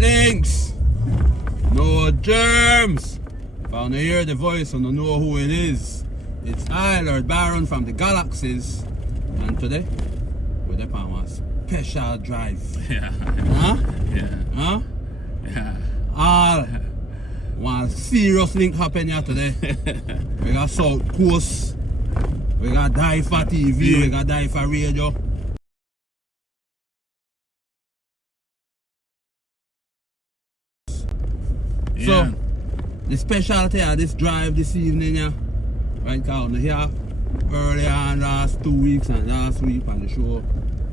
links. No germs. If I want to hear the voice and I know who it is, it's I, Lord Baron from the Galaxies. And today, we're up on a special drive. Yeah. Huh? Yeah. Huh? Yeah. All one serious link happen here today. We got South Coast, we got DYFA TV, we got DYFA Radio. Yeah. So, the specialty of this drive this evening, yeah, right now, here earlier on last 2 weeks and last week on the show,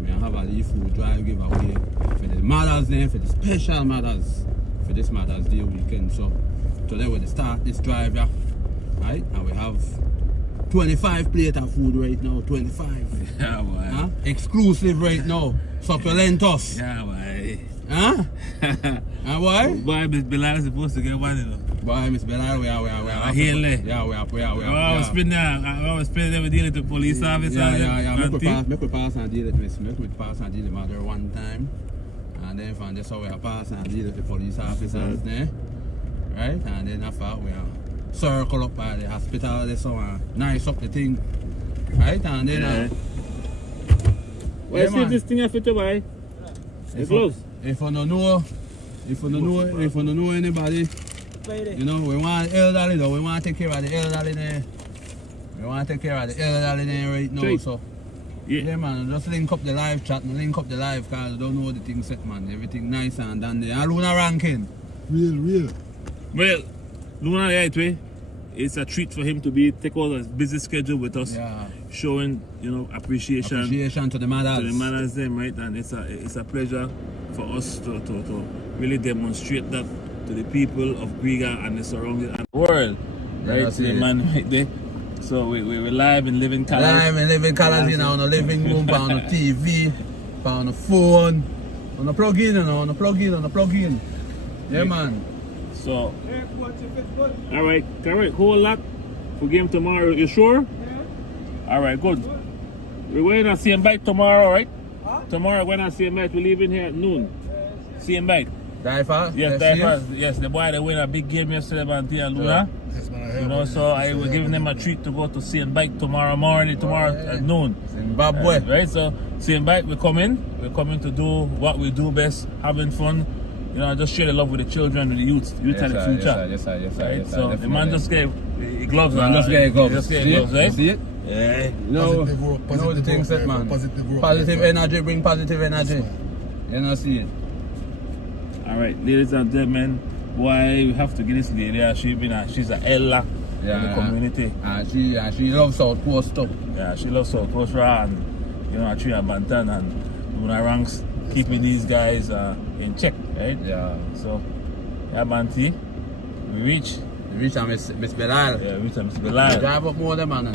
we have a leaf food drive giveaway for the mothers there, for the special mothers, for this Mother's Day weekend. So, today we'll start this drive, yeah, right? And we have 25 plate of food right now, 25. Yeah, boy. Huh? Exclusive right now, succulentos. Yeah, boy. Huh? And why? Boy, Miss Bella is supposed to get one, you know. Boy, Miss Bella, we are. Here, Yeah, we are. I was spending every dealing with police officers. Yeah. Make we pass and deal with Miss Smith. We pass and deal with mother one time. And then from this, we are pass and deal with the police officers there. Right? And then after we are circle up by the hospital, this one, nice up the thing. Right? And then Why see this thing I fit to buy? The gloves. If you don't know anybody, you know, we want elderly though, we want to take care of the elderly there. We want to take care of the elderly there right now. Straight. So yeah man, just link up the live chat and link up the live cause I don't know the thing set man. Everything nice and done there. And Luna ranking. Real. Well, Luna right way. It's a treat for him to take all his busy schedule with us. Yeah. Showing, you know, appreciation to the mothers. To the mothers them, right? And it's a pleasure for us to really demonstrate that to the people of Griga and the surrounding and the world. Right? Yeah, the man right there. So we're live in living colors. Live in living colors, you know, on the living room, on the TV, on the phone, on the plug in, on the plug in. Yeah man. So alright, whole lot for game tomorrow. You sure? Yeah. Alright, good. We're going to see him back tomorrow, right? Huh? Tomorrow we're going to see him back. We're leaving here at noon. See him back. DYFA? Yes, DYFA. Yes, the boy that win a big game yesterday about Tia Luna. Yes, man, you know, so I was giving them a treat to go to see him back tomorrow at noon. Zimbabwe. Right, so see him back. We're coming to do what we do best, having fun. You know, just share the love with the children, with the youth and the future. Yes, sir. Right? So the man just gave gloves. Man just gave gloves. Just gave gloves, right? See it? Yeah. No, the thing set, man. Positive energy bring positive energy. You know, see it. All right, ladies and gentlemen, boy, we have to get this lady. She's an Ella in the community. And she loves South Coast stuff. Yeah, she loves South Coast and you know, Tree and Bantan and Luna ranks keeping these guys in check, right? Yeah. So, yeah, Banti, we reach and Miss Belal. Yeah, reach and Miss Belal. Drive up more them man.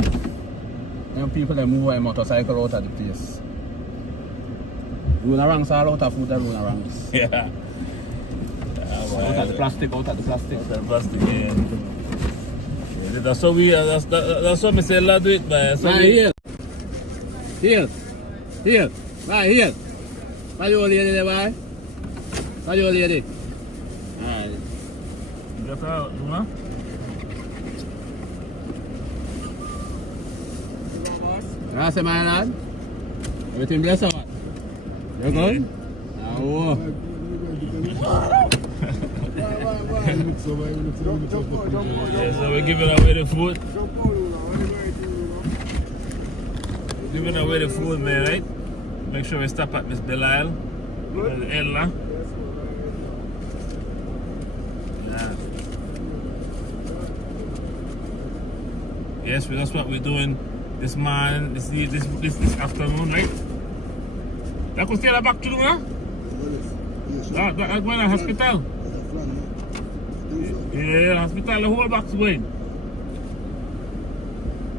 Them people that move a motorcycle out of the place. Luna ranks all out of food, Luna ranks. Yeah. Out of the plastic. Yeah. That's what that's what Mr. Ella do it, man. So here. Right here. Why you lady there, boy? Why you lady? Alright. Just out, Luna. How's it, my lad? Everything blessed or what? You good? Oh. Yeah, so we're giving away the food. Giving away the food, man, right? Make sure we stop at Miss Belial. Ella. Yeah. Yes, that's what we're doing this morning, this afternoon, right? That could stay back to the room, huh? That's going to hospital. Yeah, hospital, the whole box going.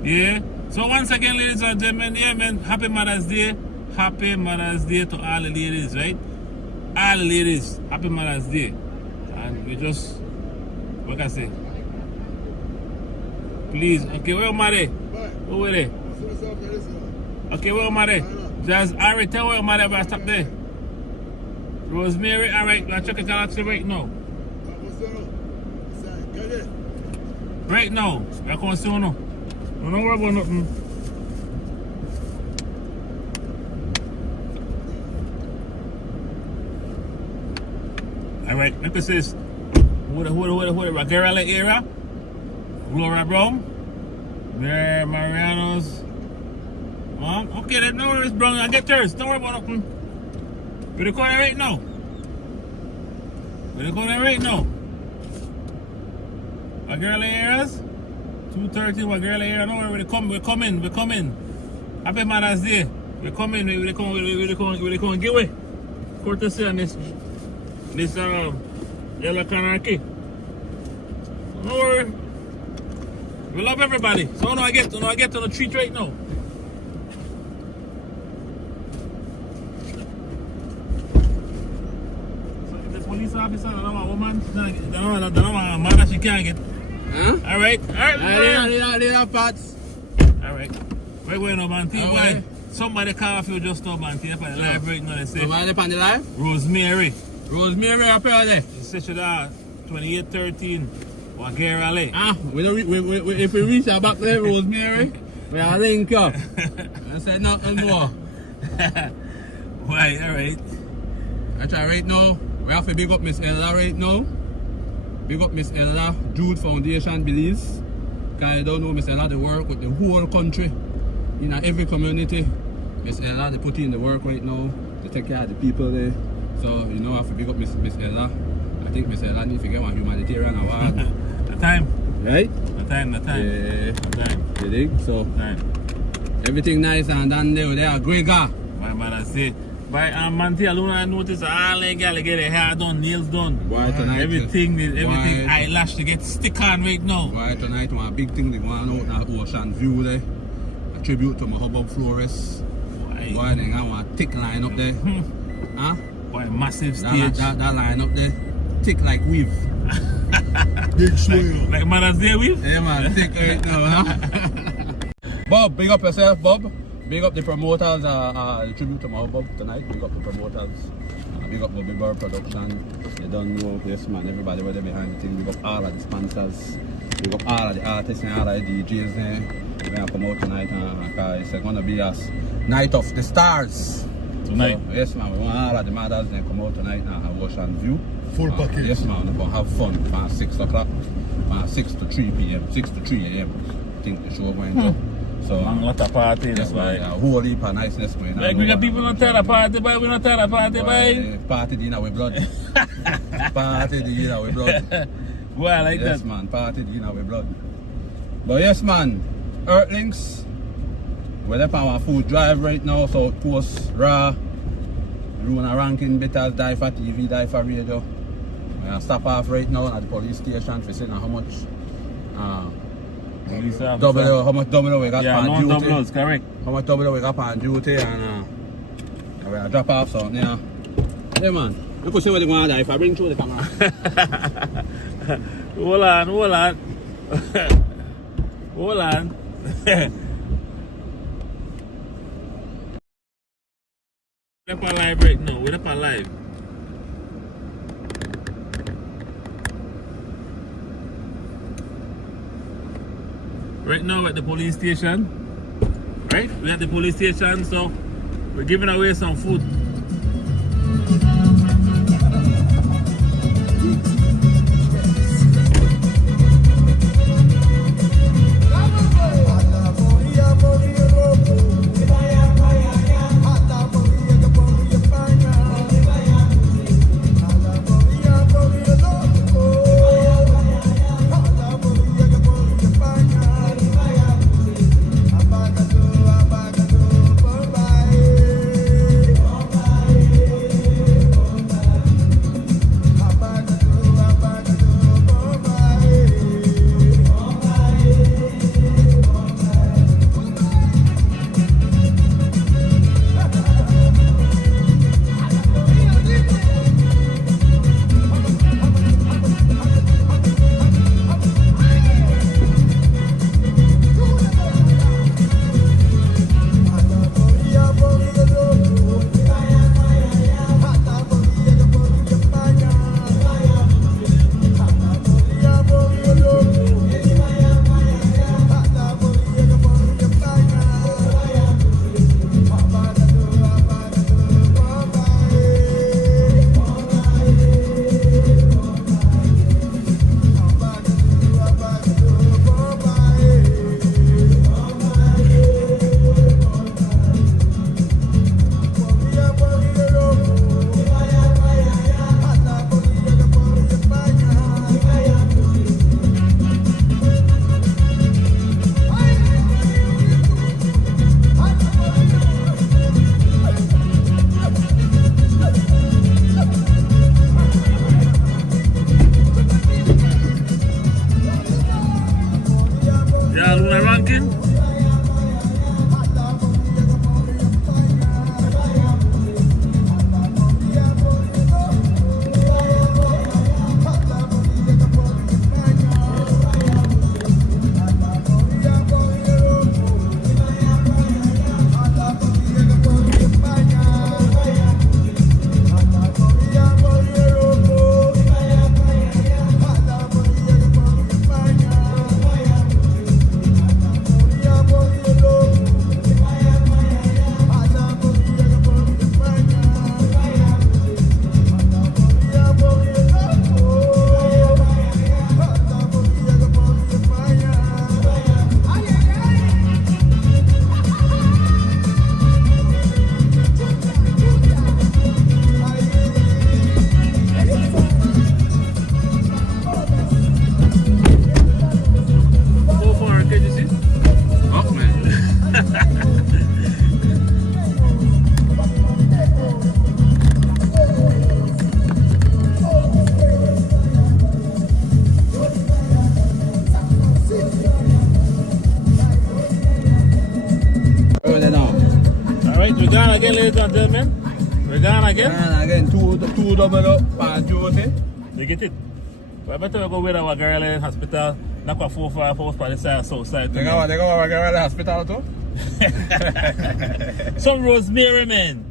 Yeah. So once again, ladies and gentlemen, yeah, man, happy Mother's Day. Happy Mother's Day to all the ladies, right? All the ladies, happy Mother's Day. And we just, what can I say? Please, okay, where am I? Over there. Okay, where am I? Just Harry, tell where am I, but stop there. Rosemary, alright, I check a galaxy right now. Right now, I can't see no. Don't worry about nothing. Alright, look at this. What Wabagari area? Laura Brown? There, Mariano's. Okay, then no worries, Brown. I get yours. Don't worry about nothing. We're recording right now. We're recording right now. Wabagari areas? 2:30 Wabagari area. No worry, we're coming. Happy Mother's Day. We're coming, we're coming. Get away. Courtesy on this yellow canarchy. No worry. We love everybody. So when I get on the treat right now. So the police officer, I don't want a woman, I don't want a man that she can't get. Huh? Alright. I need a parts. Alright. We're going on man. Boy. Somebody call you just now man. For the live right now. They say Somebody on the live? Rosemary up here there. She said she da 2813 Wabagari. If we reach our back there, Rosemary, we are link up. I said nothing more. Right, alright. I try right now. We have to big up Miss Ella right now. Big up Miss Ella, Jude Foundation believes. Because I don't know Miss Ella, they work with the whole country. In every community. Miss Ella, they put in the work right now to take care of the people there. So, you know, I have to big up Miss Ella. I think Miss Ella needs to get one humanitarian award. The time. Right? The time. Yeah. The time. You dig? So, Time. everything nice and done there. They are great guy. My man, I say. By Monty alone, I noticed all they got to get their hair done, nails done. Why tonight? Everything, Why? eyelash to get stick on right now. Why tonight, one big thing they want out in the ocean view there. A tribute to my hubbub florist. Why they got one thick line up there? Huh? Why massive stage. That line up there, thick like weave. Big swing. Like Mother's Day weave? Yeah man, thick right now, huh? Bob, big up yourself, Bob. Big up the promoters, the tribute to my Bob tonight. Big up the promoters. Big up Bobby Bird Production. You don't know, yes man, everybody where they behind the thing. Big up all of the sponsors. Big up all of the artists and all of the DJs there. We're gonna come out tonight because it's gonna be a night of the stars. Tonight? So, yes man, we want all of the mothers then come out tonight and have Ocean View. Full package. Yes man, we're gonna have fun from 6 o'clock. From 6 to 3 p.m. 6 to 3 a.m. I think the show going to. So, Man, lot of party. yes man, a whole heap of niceness going on. Like we got people not tired of party, boy. We not tired of party, boy. Party dinner with blood. Party dinner with blood. Boy, I like Yes that. man, party dinner with blood. But yes man, Earthlings, we're up on our food drive right now, South Coast, Raw, Runa Ranking, Bitters, DYFA TV, DYFA Radio. We're gonna stop off right now at the police station for seeing how much Police officer. double, how much double we got on duty. doubles, correct. How much double we got on duty and we're gonna drop off something, yeah. Hey man, you could see what they're going to do if I bring through the camera. Hold on. Hold on. We're up alive right now. We're up alive. Right now we're at the police station. Right? We're at the police station, so we're giving away some food. and gentlemen, we're gone again. And again, two double up and duty. You get it? But I better go with our girl in hospital. Knock a 4-5 post by the side, south side. They go our girl in the hospital too? Some Rosemary, man.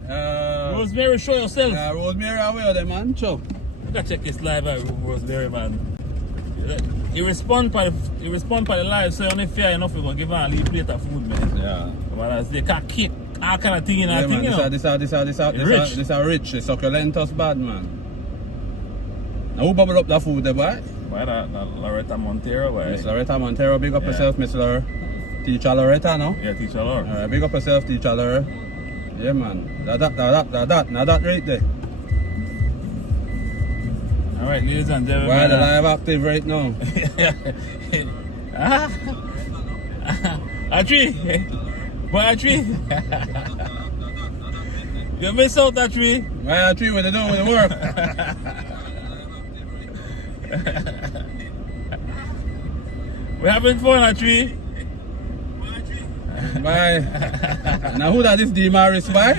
Rosemary, show yourself. Rosemary, away with them, man. Sure. You gotta check this live out, Rosemary, man. He respond by the live, so only fair enough we're gonna give her a little plate of food, man. Yeah. But they can't keep all kind of thing in that Yeah, thing, man, you know. This are rich. It's succulentous bad, man. Now who bubble up that food there, boy? Why that Loretta Montero, why? Miss Loretta Montero, big up yourself, Miss Loretta. Teacher Loretta, no? Yeah, teacher Loretta. Alright, big up yourself, teacher Loretta. Yeah, man. Now that right there. Alright, ladies and gentlemen. Why the live active right now? A tree. Boy, a tree. You miss out that tree. Why a tree when they do with the work? We're having fun, a tree. Why? Now who that is Demaris, why?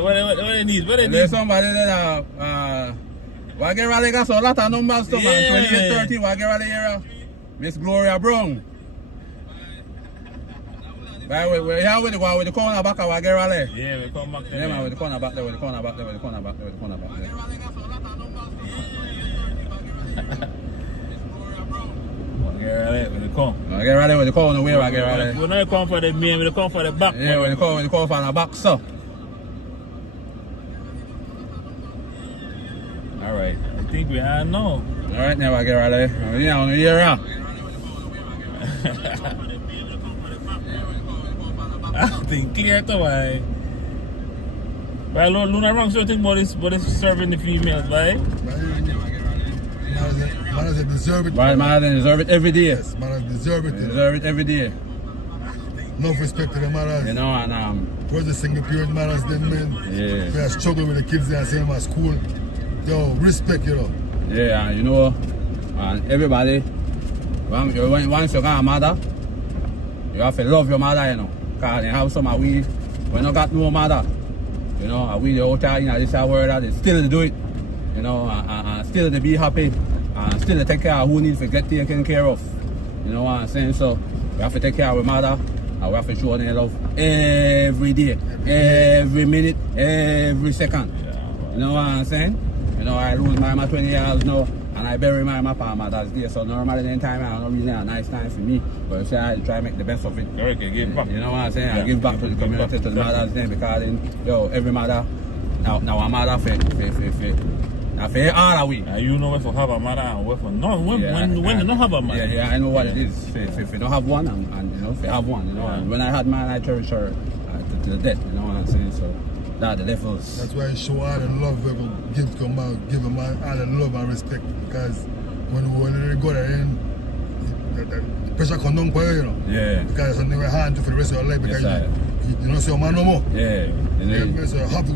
What they need? What they need? There's somebody there Wabagari got so lot of numbers too, man. 2830 Wabagari here. Miss Gloria Brown. Right, we're here with the corner back of Wabagari. Yeah, we come back there. Yeah, man, with the corner back there, with the corner back there. When they come. Wabagari with the corner way, Wabagari. We don't come for the main, we come for the back. Yeah, when they come for the back, so. Alright, I think we are now. Alright, now Wabagari. We're on the year. I think clear to why. Well, Luna wrong something about this serving the females, right? Man deserve it. Man deserve it every day. Yes, man deserve it. Deserve it every day. Enough respect to the mothers. You know, and towards the single parent mothers, them men. yeah. They are struggling with the kids there, same at school. Yo, respect, you know. Yeah, and you know, and everybody, once you got a mother, you have to love your mother, you know. Because they have some of we not got no mother. You know, and we the out there in this world that they still do it. You know, and still to be happy. And still to take care of who needs to get taken care of. You know what I'm saying? So we have to take care of our mother and we have to show them love every day, every minute, every second. You know what I'm saying? You know, I lose my mama 20 years now and I bury my mama on Mother's Day. So normally the time I don't really have a nice time for me. But say I try to make the best of it. Okay, give back. You know what I'm saying? Yeah. I give back to the community, to the Mother's Day because every mother, now a mother I feel all of we. You know where for have a mother and where for no. When they don't have a mother. Yeah, I know what it is. If you don't have one, and you know, if you have one, you know. And when I had mine, I cherish her to the death. You know what I'm saying? So that's the levels. That's why I show all the love we will give to man, give a man all the love and respect. Because when they go there, the pressure comes down for you, you know. Yeah. Because it's something we hand to for the rest of your life. Because you don't see your man no more. Yeah. You know, so you have to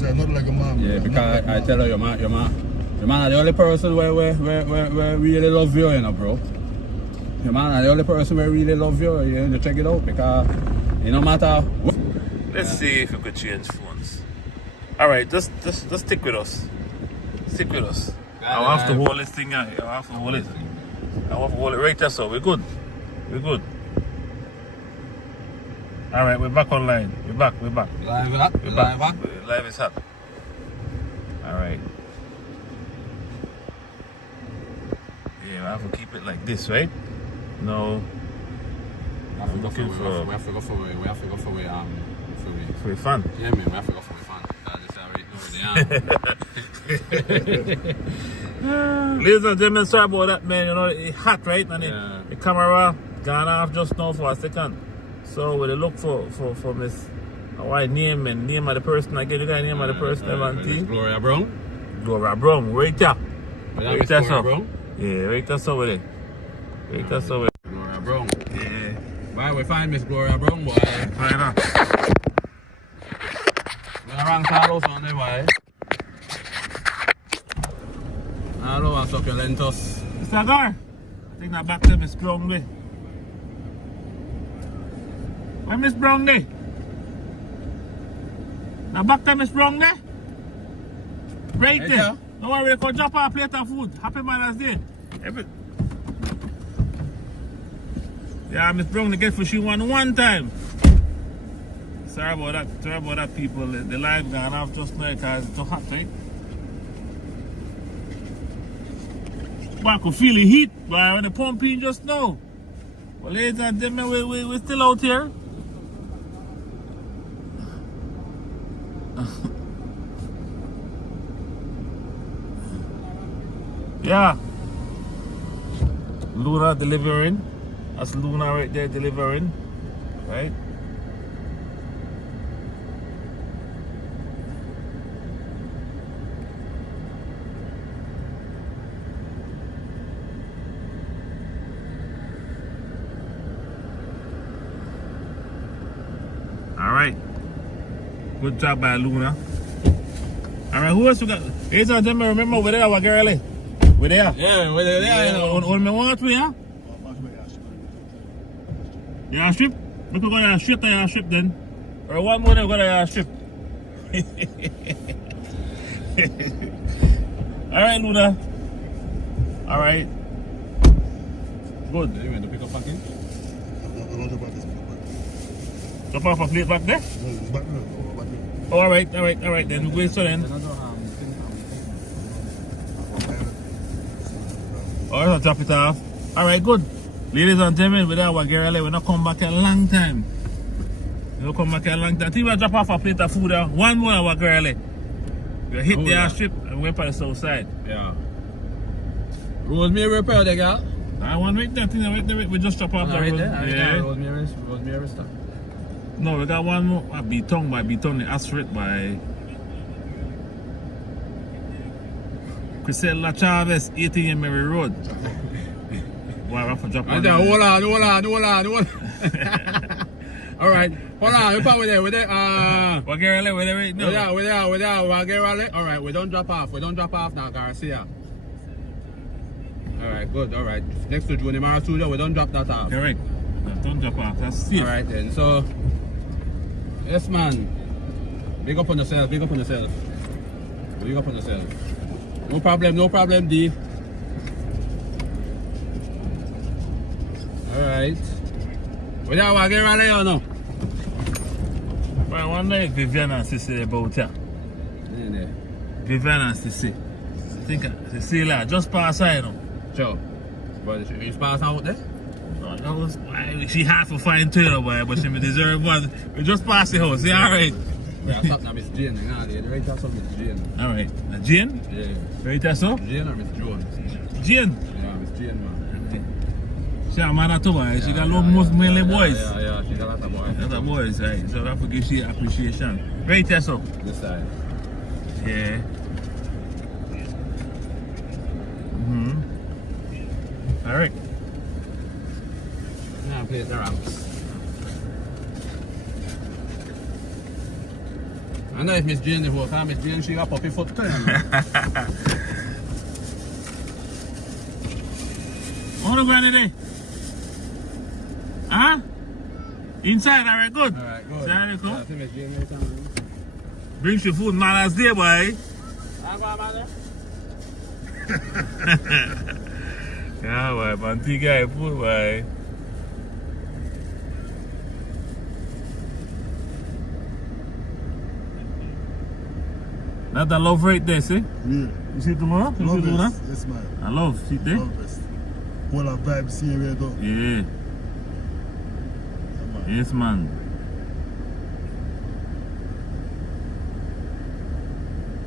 not like a man. yeah, because I tell her your man are the only person where really love you, you know, bro. Your man are the only person where really love you. You know, check it out because it no matter what. Let's see if we could change phones. Alright, just stick with us. Stick with us. I'll have to hold this thing out. I'll have to hold it. I'll have to hold it right there, so we're good. We're good. Alright, we're back online. We're back. Live up. We're back. Live is hot. Alright. Yeah, we have to keep it like this, right? No. We have to go for For fun. Yeah, man, we have to go for fun. Ladies and gentlemen, sorry about that, man. You know, it's hot, right? And the camera gone off just now for a second. So we look for Miss name and name of the person. I get the guy name of the person. Miss Gloria Brown. Gloria Brown, right there. Right there, so. Yeah, right there, so with it. Right there, so with it. Gloria Brown. Yeah. Why we find Miss Gloria Brown, boy? Right now. When I rang Carlos on there, boy. Hello, I'm succulentus. Mr. Gar, I think that back to Miss Brownlee. Where Miss Brownlee? Now back time is wrong there. Right Hey, there. sir. Don't worry, we can drop our plate of food. Happy Mother's Day. Yeah, Miss Brown, to get for she one time. Sorry about that, people. The live gone off just now because it's too hot, right? But I could feel the heat when the pumping just now. Well, ladies and gentlemen, we're still out here. Yeah. Luna delivering. That's Luna right there delivering. Right? Alright. Good job by Luna. Alright, who else we got? Ladies and gentlemen, remember we're there, Wabagari. We're there. Yeah, we're there, you know. On me one or two, yeah? Yeah, strip? We could go to strip to strip then. Or one more, we go to strip. Alright, Luna. Alright. Good. You want to pick up packing? Drop off a plate back there? Oh, alright. Then we go so then. Alright, drop it off. Alright, good. Ladies and gentlemen, with that Wabagari, we're not come back a long time. We'll come back a long time. I think we'll drop off a plate of food there. One more Wabagari. We'll hit the strip and we're on the south side. Yeah. Rosemary repair there, girl. I want to make that thing right there. We just drop off the Right road. there? Yeah. Rosemary stuff. No, we got one more. Beton the asphalt by Crisella Chavez, 18 Mary Road. Why I have to drop on there? Hold on. Alright, hold on, we're there. Wabagari, we're there right now. We're there, Wabagari. Alright, we don't drop off now, Garcia. Alright, good, alright. Next to Junior Mara Studio, we don't drop that off. Correct. Don't drop off, that's safe. Alright then, so yes man. Big up on yourself. No problem, D. Alright. What you want to get ready or no? I wonder if Vivian and Sissy about here. Yeah. Vivian and Sissy. I think Cecilia just pass her, you know. Sure. But you pass out there? No, that was why she had to find two, you know, boy, but she may deserve one. We just passed the house, yeah, alright. We are stopping at Miss Jane, you know, the right that's Miss Jane. Alright. Now Jane? Yeah. Right there, so? Jane or Miss Jones? Jane? Yeah, Miss Jane, man. She a man too, boy. She got a lot most mainly boys. Yeah, she got a lot of boys. That's a boys, right? So that give she appreciation. Right there, so? This side. Yeah. Alright. Now play the ramps. I know if Miss Jane the whole time, Miss Jane she got puppy foot too. What are we going today? Huh? Inside, alright, good. Alright, good. Inside, cool. Yeah, I think Miss Jane right time. Bring your food, Mother's Day, boy. Yeah, boy, Banti guy, food, boy. That's the love right there, see? Yeah. You see tomorrow? You see Love that? yes, man. I love, see there? Love this. All our vibes here, we go. Yeah. Yes, man.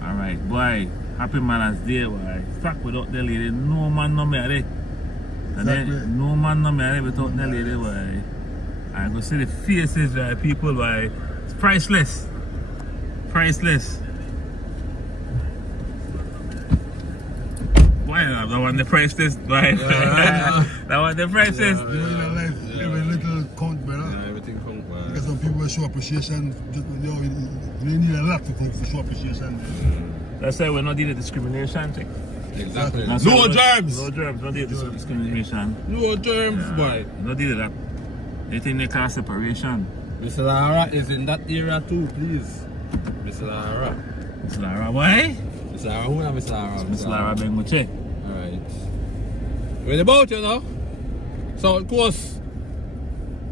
Alright, boy. Happy Mother's Day, boy. Fuck without the lady. No man no me there. Exactly. No man no me there without the lady, boy. I go see the faces of people, boy. It's priceless. Priceless. Boy, that one the priceless, boy. That one the priceless. You know, in life, every little count, brother. Yeah, everything count, man. Because some people show appreciation. You need a lot to show appreciation. That's why we're not dealing with discrimination thing. Exactly. That's No why germs! No germs, not dealing with discrimination. No germs, boy. Not dealing with that. They think they cause separation. Mr. Lara is in that area too, please. Miss Lara. Miss Lara, why? Miss Lara, who is Miss Lara? Miss Lara Benguche. Alright. Where the boat, you know? South Coast.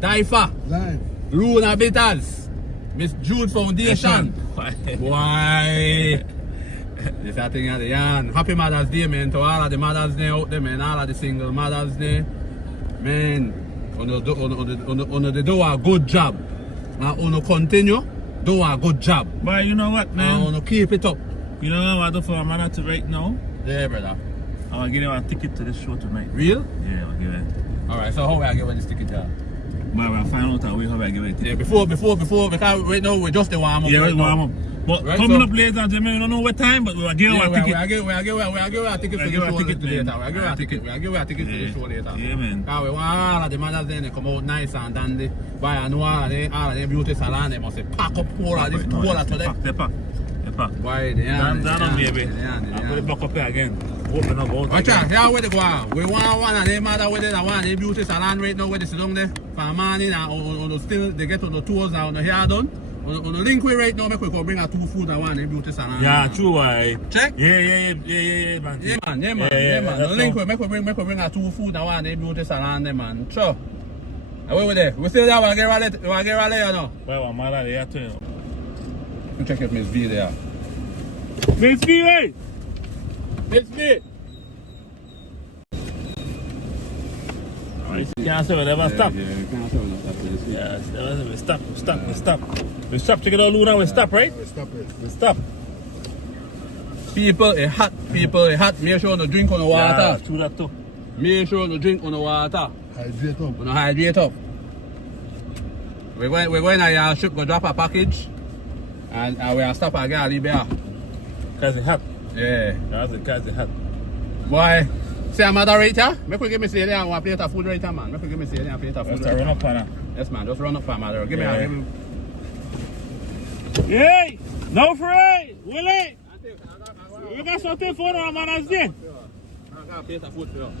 DYFA. Live. Luna Bitters. Miss Jude Foundation. Why? This I think at the end. Happy Mother's Day, man. To all of the Mother's Day out there, man. All of the single Mother's Day. Man, they do a good job. And continue, do a good job. But you know what, man? And keep it up. You know what I do for a man to right now? Yeah, brother. I'll give you a ticket to this show tonight. Real? Yeah, I'll give it. Alright, so how will I give you this ticket, yeah? But we'll find out how we give it. Yeah, before, because right now we're just the warm up. Yeah, right warm up. But right, coming so, up later, gentlemen, we don't know what time, but we'll give you a ticket. We'll give you a ticket for the show later. We'll give you a ticket for the show later. Yeah, man. Because we want all of the Mother's Day, they come out nice and dandy. But I know all of them beauty salon, they must pack up all of this water today. They pack. Why, they are. Down on baby. I'll put it back up here again. Open up all watch out, here where they go on. We want one of them mother with it, and one of them beauty salon right now where they sit down there. For morning, and still they get on the tours and on the hair done. On the link way right now, make we go bring a 2 food and one of them beauty salon. Yeah, true, why? Check? Yeah, man. Yeah, man. The link way, make we bring a 2 food and one of them beauty salon there, man. Sure. Where we there? We still there, we'll get rally, you know. Well, my mother there too. You check if Miss V there. Miss V, right? Miss V. Can't say we never stop. Yeah, can't say we never stop. Yeah, we stop. We stop. Check it out, Luna. We stop, right? We stop it. We stop. People, it hot. Make sure you drink on the water. Yeah, true that too. Make sure you drink on the water. Hydrate up. You hydrate up. We're going to your ship, go drop a package. And we'll stop again, leave here. Because it's hot. Yeah. Because it's hot. Boy, say I'm mother right here. Make we give me say there and one plate of food right here, man. Make we give me say there and plate of food. Let's run up on her. Yes, man. Just run up for mother. Give me a... Hey! No free! Willie! We got something for our Mother's Day. I got a plate of food for you.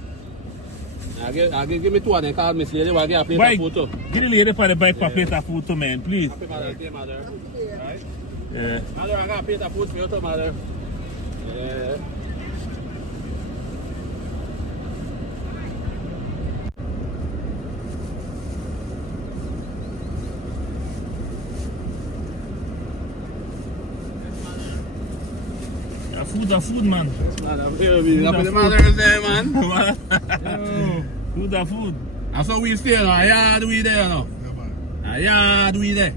I'll give me 2 and then call Miss Lady. I'll get a plate of food too. Give the lady for the bike for a plate of food too, man, please. Happy Mother's Day, mother. Right? Yeah. Mother, I got a plate of food for you too, mother. Yeah. Food, man. Happy Mother's Day, man. Food. That's how we stay, no? A yard we there, no? Yeah, man. A yard we there.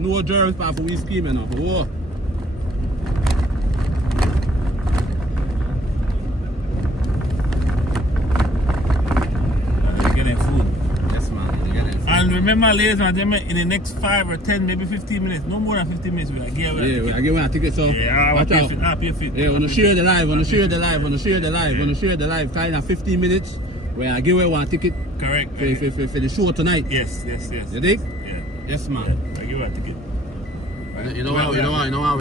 No germs for we scheming, no? Oh. You're getting food. Yes, man. You're getting food. And remember, ladies and gentlemen, in the next 5 or 10, maybe 15 minutes, no more than 15 minutes, we'll give away. Yeah, I give one a ticket, so. Yeah, watch out. I'll pay for it. Yeah, when you share the live, kind of 15 minutes, where I give away one ticket Correct. for the show tonight. Yes. You dig? Yeah. Yes, man. I give her a ticket. You know how we get away, You know how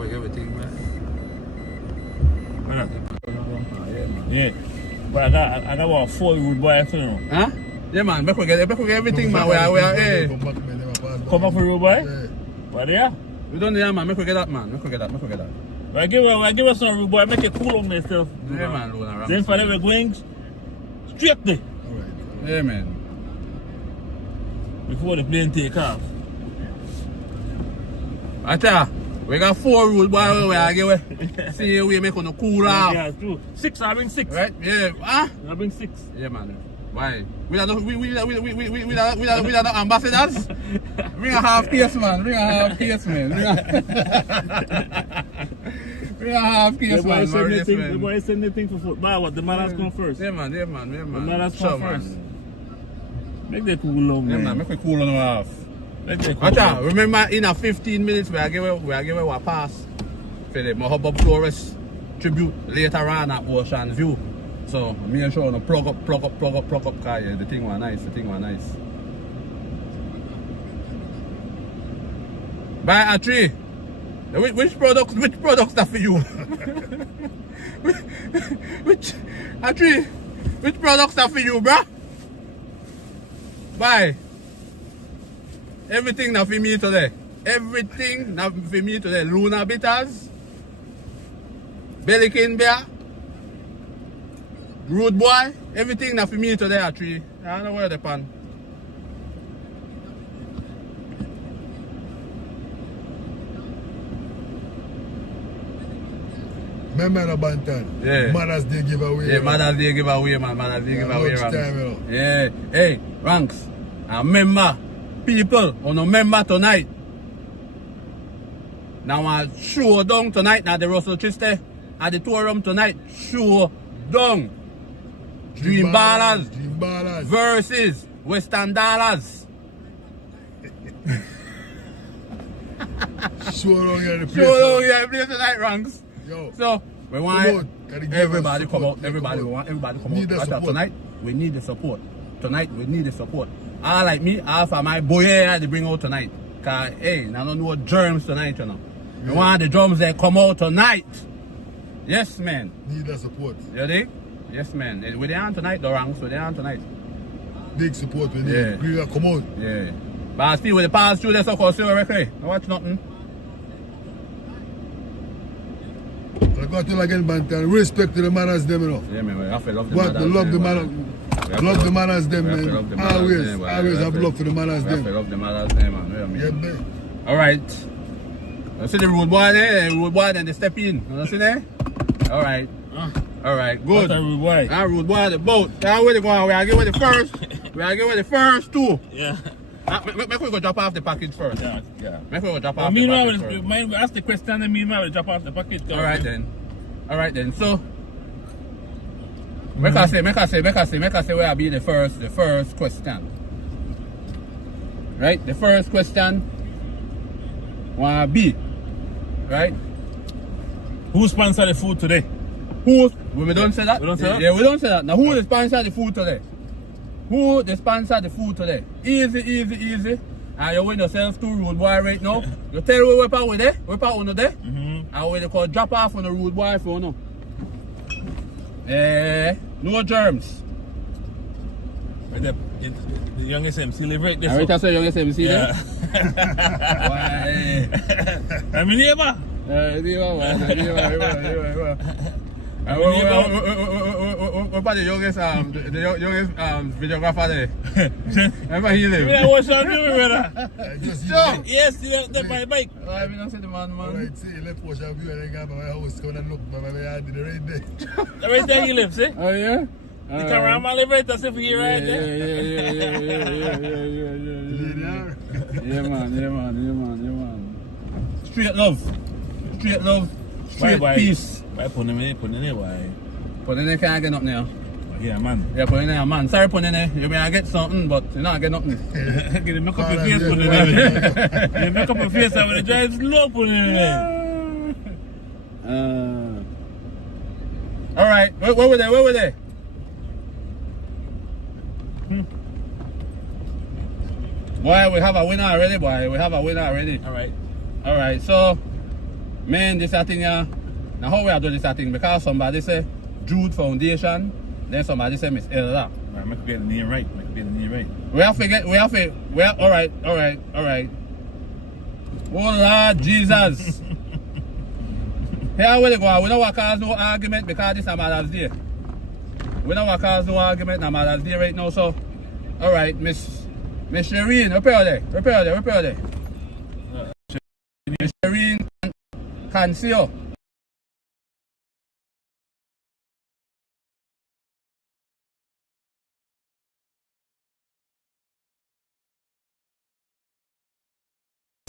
we get away thing, man. Yeah. But I got one 4-year-old boy, you know. Huh? Yeah, man. Make we get everything, man. We are. Come back, man. Never pass Come up for real boy? Yeah. What there? We don't need man. Make we get that, man. Make we get that. I give her some real boy, make it cool on myself. Yeah, man. Luna, Then for them we're going straight there. Alright. Yeah, man. Before the plane take off. I tell you, we got 4 rules, boy. We are give see we make on cool off. Yeah, true. 6, I bring 6. Right? Yeah. Huh? I bring 6. Yeah, man. Why? We are the ambassadors. Bring a half case, man. Bring a half case, man. The boy send the thing for football. What the man has come first. Yeah, man. The man has come first. Make that cool long, Yeah, man. man. Make me cool on our half. Make that cool. Watch out. Remember, in a 15 minutes, we are giving a pass for the Mahabub Flores tribute later on at Ocean View. So, me and Sean plug up, cause yeah, the thing was nice. Buy a tree. Which products that for you? which products that for you, bruh? Buy. Everything now for me today. Everything now for me today. Luna Bitters, Bellikin Beer, Rude Boy, everything now for me today actually. I don't know where the pan. Remember the Bantan? Yeah. Mother's Day giveaway. Yeah, Mother's Day giveaway, man. Mother's Day giveaway, Ranks. Time, you know. Yeah. Hey, Ranks. And remember, people, remember tonight. Now, show down tonight, now the Russell Triste at the tour room tonight. Show down. Dream Ballers versus Western Dollars. Show down here the place. Show down here the place tonight, Ranks. Yo. So, we want everybody support. come out. Everybody, we want everybody come out. Tonight, we need the support. Tonight, we need the support. All like me, all for my boy here, they bring out tonight. Cause, hey, I don't know germs tonight, you know. We want the drums that come out tonight. Yes, man. Need the support. You dig? Yes, man. We're there on tonight, the Ranks. We're there on tonight. Big support we need. Yeah. Really come out. Yeah. But I still with the pass through the soccer, still record. I watch nothing. I got to again, Bantan. Respect to the manners, them, you know. Yeah, man. We have to love the What? manners. Love the manners. Love the manners, them, We have to man. love the manners, Always have love for the manners, We have to them. love the manners, man. You know what I mean? Yeah, man. Alright. You see the road boy there? The road boy then they step in. You see there? Alright. Alright, good. What a rude boy. Road boy the boat. Now where they going? We are getting with the first. We are getting with the first two. Yeah. Make we go drop off the package first. Yeah. Make we go drop off the Meanwhile, package first. we ask the question and meanwhile we drop off the package. Alright then. So make I say where I be the first question. Right? The first question wanna be, right? Who sponsored the food today? We don't say that? We don't say that? Yeah, we don't say that. Now who the sponsor the food today? Who the sponsor the food today? Easy. And you win yourself to Rude Boy right now. You tell me where part we there? Where part on there? And when they call drop off on the Rude Boy for no. No germs. The youngest MC live right there. I rate say youngest MC there? Why? I'm in neighbor. What about the youngest videographer there? Remember he live? Yeah, what's on you, brother? Yes, the bike. I don't see the man. Alright, see, left Ocean View and then got my house coming and look, my yard did it right there. Right there he lives, eh? Oh yeah? The cameraman live right there, so if you right there. Yeah, man. Straight love, straight peace. Why put him in? Why? But then they can't get nothing now. Yeah, man. Yeah, put in there, man. Sorry, put in there. You may get something, but you not get nothing. Get the make up your face, put it in there. You make up your face, and when the drive slow, put it in there. Alright, where were they? Boy, we have a winner already, Alright, so, man, this thing here. Now, how we are doing this thing? Because somebody say Jude Foundation, then somebody say Miss Ella. Alright, make the name right. Alright. Oh Lord Jesus. Here we go. We don't want to cause no argument because this is Mother's Day. We don't want to cause no argument on Mother's Day right now, so. Alright, Miss Shireen, repair there. Miss Shireen Cansio.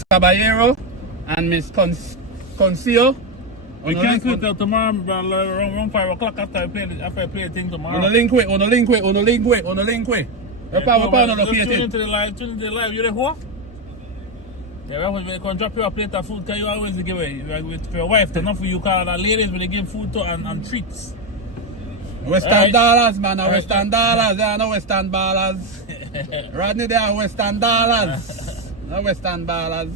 Caballero and Miss Concio. We can't quit till tomorrow around 5 o'clock after I play the thing tomorrow. On the link way. We're not located. Tune into the live. You there who? Yeah, we can drop you a plate of food because you always give away. For your wife, enough for you call the ladies when they give food to and treats. Western dollars, man. Western dollars. They are no Western ballers. Rodney, they are Western dollars. No Western ballers.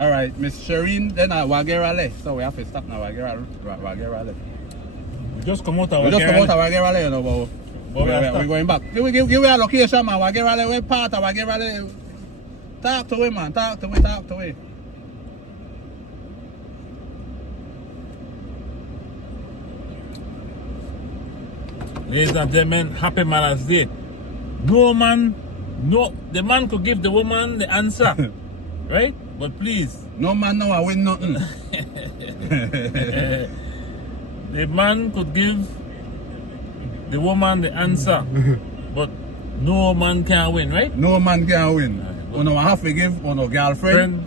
Alright, Miss Shireen, then Wagerale. So we have to stop now, Wagerale. We just come out of Wagerale, you know, but we're going back. Give me a location, man. Wagerale, we're part of Wagerale. Talk to him, man. Talk to him. Ladies and gentlemen, happy Mother's Day. The man could give the woman the answer, right? But please. No man now I win nothing. The man could give the woman the answer, but no man can win, right? No man can win. Uno have to give uno girlfriend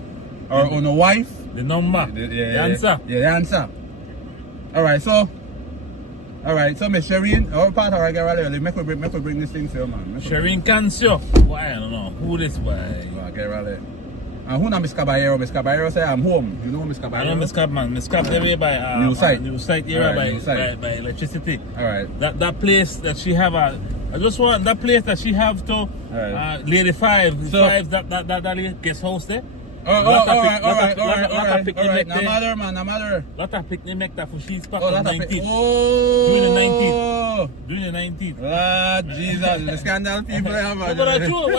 or uno wife the number, the answer. Yeah, the answer. Alright, so Miss Shireen, our part of our girl, make we bring this thing to you, man. Shireen Cancio. Why I don't know. Who this boy? And who na Miss Caballero? Miss Caballero say I'm home. You know Miss Caballero? I know Miss Cab, man. Miss Cab there by New site here right, by electricity. Alright. That place that she have I just want that place that she have to Lady Five. So, Five that guest house there. Alright. No matter. Lot of picnic make that for she's back on the 19th. During the 19th. Ah, Jesus, the scandal people have. What I true.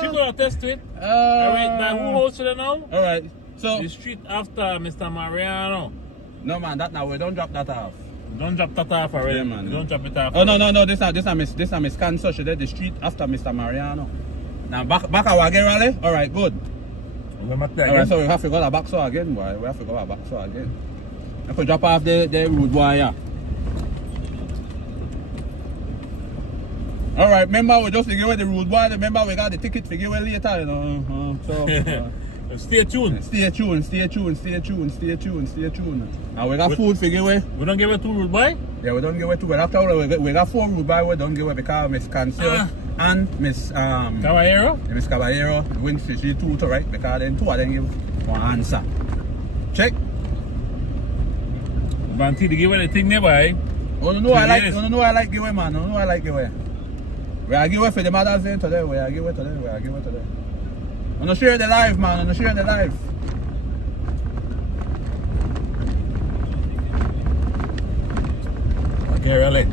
She gonna test it. Alright, by who hosted it now? Alright, so the street after Mr. Mariano. No man, that now we don't drop that off. Don't drop that off already, man. Don't drop it off. Oh no, this is Miss Canso. She did the street after Mr. Mariano. Now back at Wabagari. Alright, good. Alright, so we have to go to back so again, boy. We have to go to back so again. If we drop off the road wire. Alright, remember we just give away the road wire. Remember we got the ticket to give away later, you know. Stay tuned. Stay tuned. And we got food to give away. We don't give away 2 road boy? Yeah, we don't give away 2. But after all, we got 4 road boy. We don't give away because Miss Cancel and Miss Caballero. Miss Caballero win 2 to right because then 2 of them give one answer. Check. Banti to give away the thing there, boy. I like give away, man. I like give away. We are give away for the Mother's Day today. We are give away today. I'm gonna share the live, man. I'm gonna share the live. Okay, really?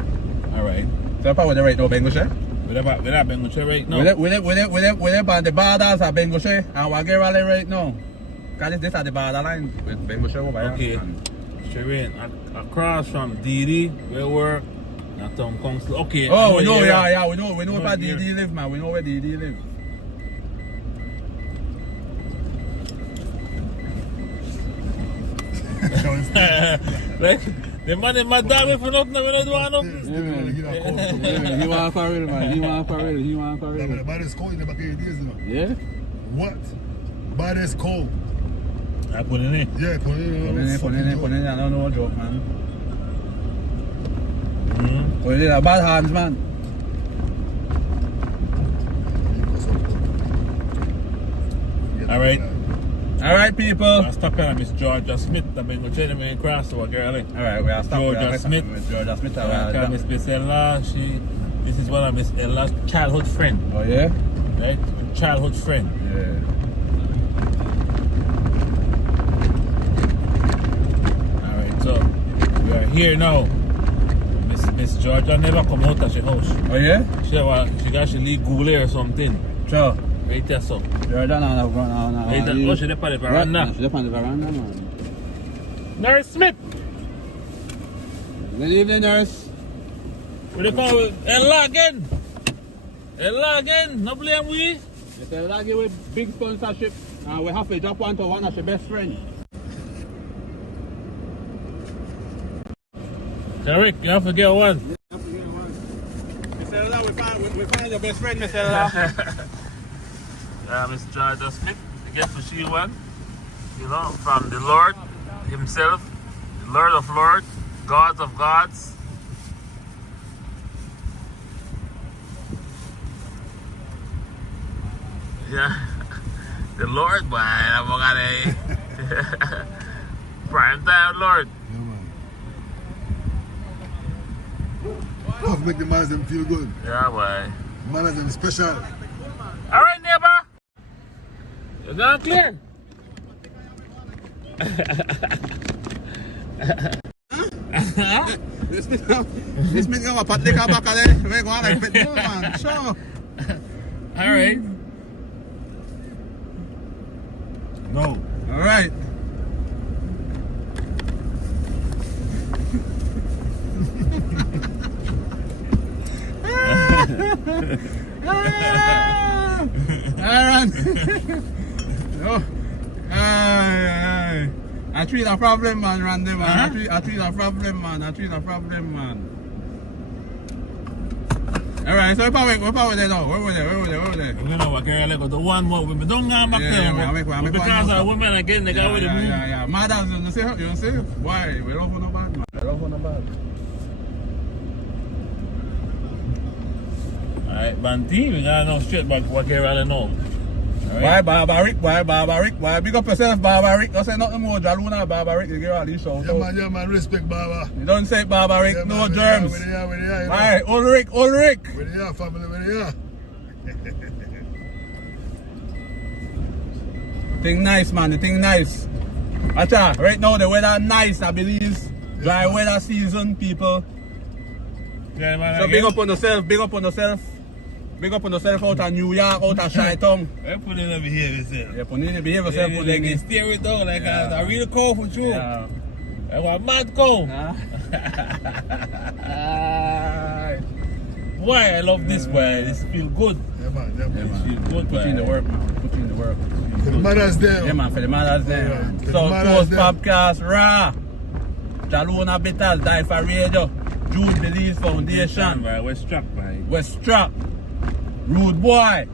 Alright. So how with the right now, Bengoshe? With that Bengoshe right now? With it on the borders of Bengoshe and Wabagari right now. Because this is the borderline with Bengoshe over here. Okay. Shireen, across from Didi, where we're at Town Council. Okay. Oh, we know where Didi live, man. We know where Didi live. Like, the man in my dad for nothing, we don't do nothing. He want for real, man. He want for real. The baddest cold in the back of your days, you know. Yeah? What? Baddest cold. I put it in. Yeah, put it in. I don't know what joke, man. Put it in a bad hands, man. Alright, people. I'll stop here at Miss Georgia Smith. I've been going to cross over girl. Alright, we are stopping Georgia Smith. Georgia Smith. Miss Ella. This is one of Miss Ella's childhood friend. Oh, yeah? Right? Childhood friend. Yeah. Alright, so we are here now. Miss Georgia never come out of her house. Oh, yeah? She got to leave Google or something. Sure. Right there, so. Georgia, no. Right there. Oh, she's up on the veranda. She's up on the veranda, man. Nurse Smith! Good evening, nurse. What do you call it? Ella again. No blame we. Yes, Ella give a big sponsorship. We have to drop one to one of your best friends. Derek, you have to get one. Miss Ella, we find your best friend, Miss Ella. Miss Georgia Smith, again for she one. You know, from the Lord himself, the Lord of Lords, God of Gods. Yeah, the Lord, boy, I'm gonna prime time Lord. Yeah, man. Puff make the manners them feel good. Yeah, boy. Manners them special. All right, neighbor. You're not clear. This make a patika back there. We go like man. Sure. All right. No. Alright. Aaron. No. I treat a problem, man, Randy, man. I treat a problem, man. Alright, so we're power there now. Where were they? You know what, girl, go to one more women. Don't go back there. Because a woman again, they got with the move. Yeah. Madam, you see? Why? We don't want no bad, man. Alright, Banty, we got no straight back what girl know. Why Barbaric? Why big up yourself, Barbaric? Don't say nothing more. Jaluna, Barbaric, you give all these shows. Yeah, man, respect Baba. You don't say Barbaric, no germs. Why? Ulrich. Where they are, family, where they are. Thing nice, man, the thing nice. Acha, right now the weather nice, I believe. Dry weather season, people. Yeah, man. So big up on yourself. Big up on yourself out of New York, out of Chi-Town. I put in the behave yourself. Yeah, put in the behave yourself. Yeah, like they steer it down like a real cow for sure. Yeah. I want mad cow. Boy, I love this boy. This feel good. Yeah, man. Feel good, Put in the work, man. Put in the work. For the Mother's Day. Yeah, man, for the Mother's Day. Yeah, Man. for the South Mother's Coast Day. Podcast, Raw. Jaluna Bitters, DYFA Radio. Jude Belize Foundation. We're struck by. Westrap. Rude Boy.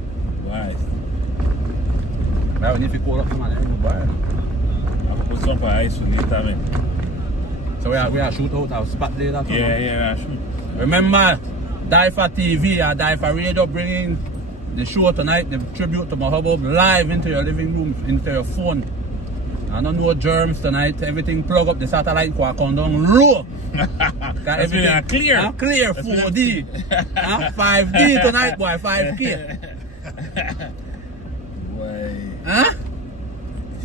Right. Now we need to call up man, Rude Boy. I put some for ice for later, man. So we are shoot out our spot there. That Yeah, shoot. Remember, DYFA TV and DYFA Radio bringing the show tonight, the tribute to my hubbub, live into your living room, into your phone. I don't know germs tonight. Everything plug up the satellite, come down low. Everything clear. Clear 4D. 5D tonight, boy. 5K. Boy. Huh?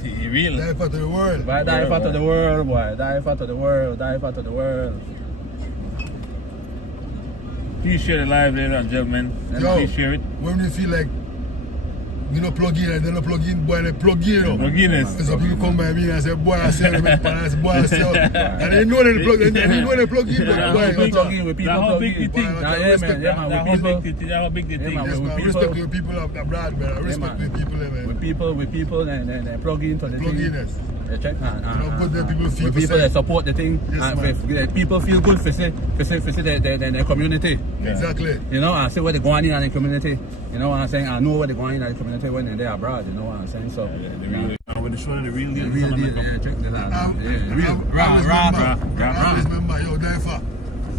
You real? DYFA to the world. Boy, DYFA to the world, boy. DYFA to the world. Please share the live, ladies and gentlemen. Yo, Please share it. when we feel like we don't plug in and they don't plug in, boy, they plug in. You know? Plug in is. So people come by me and say, boy, I sell them, and I say, boy, I sell. And they know they plug in, boy, People plug in with people How plug big in. the thing? Yeah, man, How with people. big the thing? Yeah, man. Yes, man, With respect people. to the people abroad, man. Respect to the people, man. With people, and plug into the Plug thing. in, yes. Yeah, check. You know, good that people feel with for people say. that support the thing, Yes, and man. if people feel good for their community. Exactly. You know, I see what they're going in the community. You know what I'm saying? I know what they're going in the community when they're abroad. You know what I'm saying? So, When the show the real deal. real deal. Yeah, check this out. I always remember, yo, DYFA,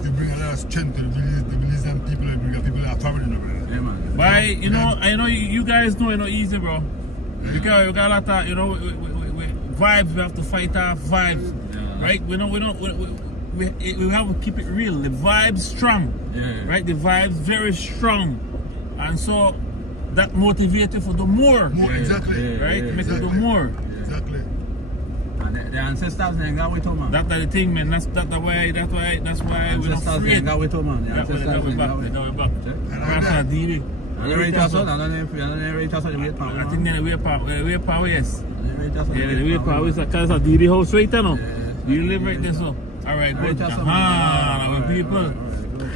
you bring a lot of strength to the Belizean people and bring people that are family, you know, brother. Yeah, man. But I know you guys know it's not easy, bro. We got a lot of, vibes. We have to fight our vibes, right? We have to keep it real. The vibes strong, right? The vibes very strong, and so that motivates you for the more, Exactly. right? Yeah, Make it exactly. do more. Exactly. And the ancestors, they got with man. That's the thing, man. That's why we're not Ancestors, they afraid. got with man. The ancestors, they got with. Now we're back. And DB. And the rate also, and the rate also, the weight I power. think then the way power, yes. The rate also, Yeah, the way power is because of DB house right now. Yeah. You live right there, so. Alright, good. Our people.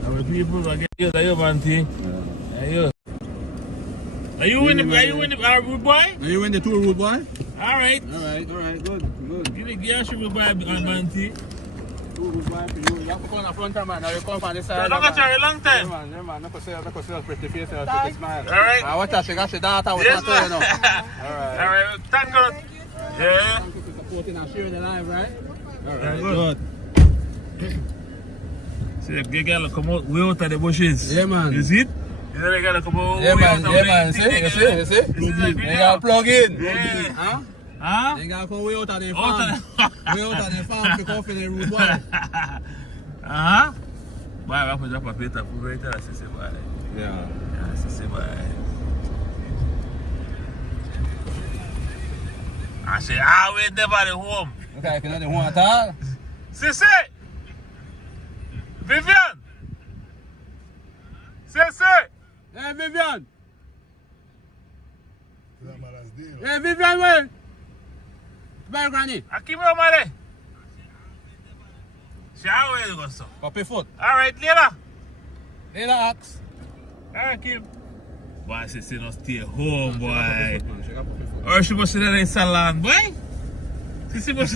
Our people again. Are you, Banty? Are you in the rude boy? Are you in the tour, rude boy? Alright. Alright, good. Give me gas rude boy, Banty. Rude boy for you. You have to come on the front, man. Now you come on this side. Don't got you a long time. Yeah, man. Not for sale, pretty face, pretty smile. Alright. Watch that, she got your daughter with Yes, that, you know. man. Alright, thank God. Yeah. Thank you for supporting and sharing the live, right? Alright, good. See, they gotta come out way out of the bushes. Yeah, man. You see it? You know they gotta come out Yeah, way man. out of the You see? They gotta plug in. Yeah. Huh? They gotta come way out of the farm. Way out of the farm to come for the root boy. Boy, I have to drop a plate of food right there. I say, boy. Yeah. I say, boy. I say, wait, nobody home. Okay, can you want to talk? Sissy! Vivian! Sissy! Hey, Vivian! That man has deal. Hey, Vivian, wait! Bye, Granny. I keep on my day. See how you go, so. Puppy foot. Alright, later. Later, Ox. Alright, Kim. Boy, she say no stay home, boy. She got puppy foot. Or she must sit in the salon, boy. She must.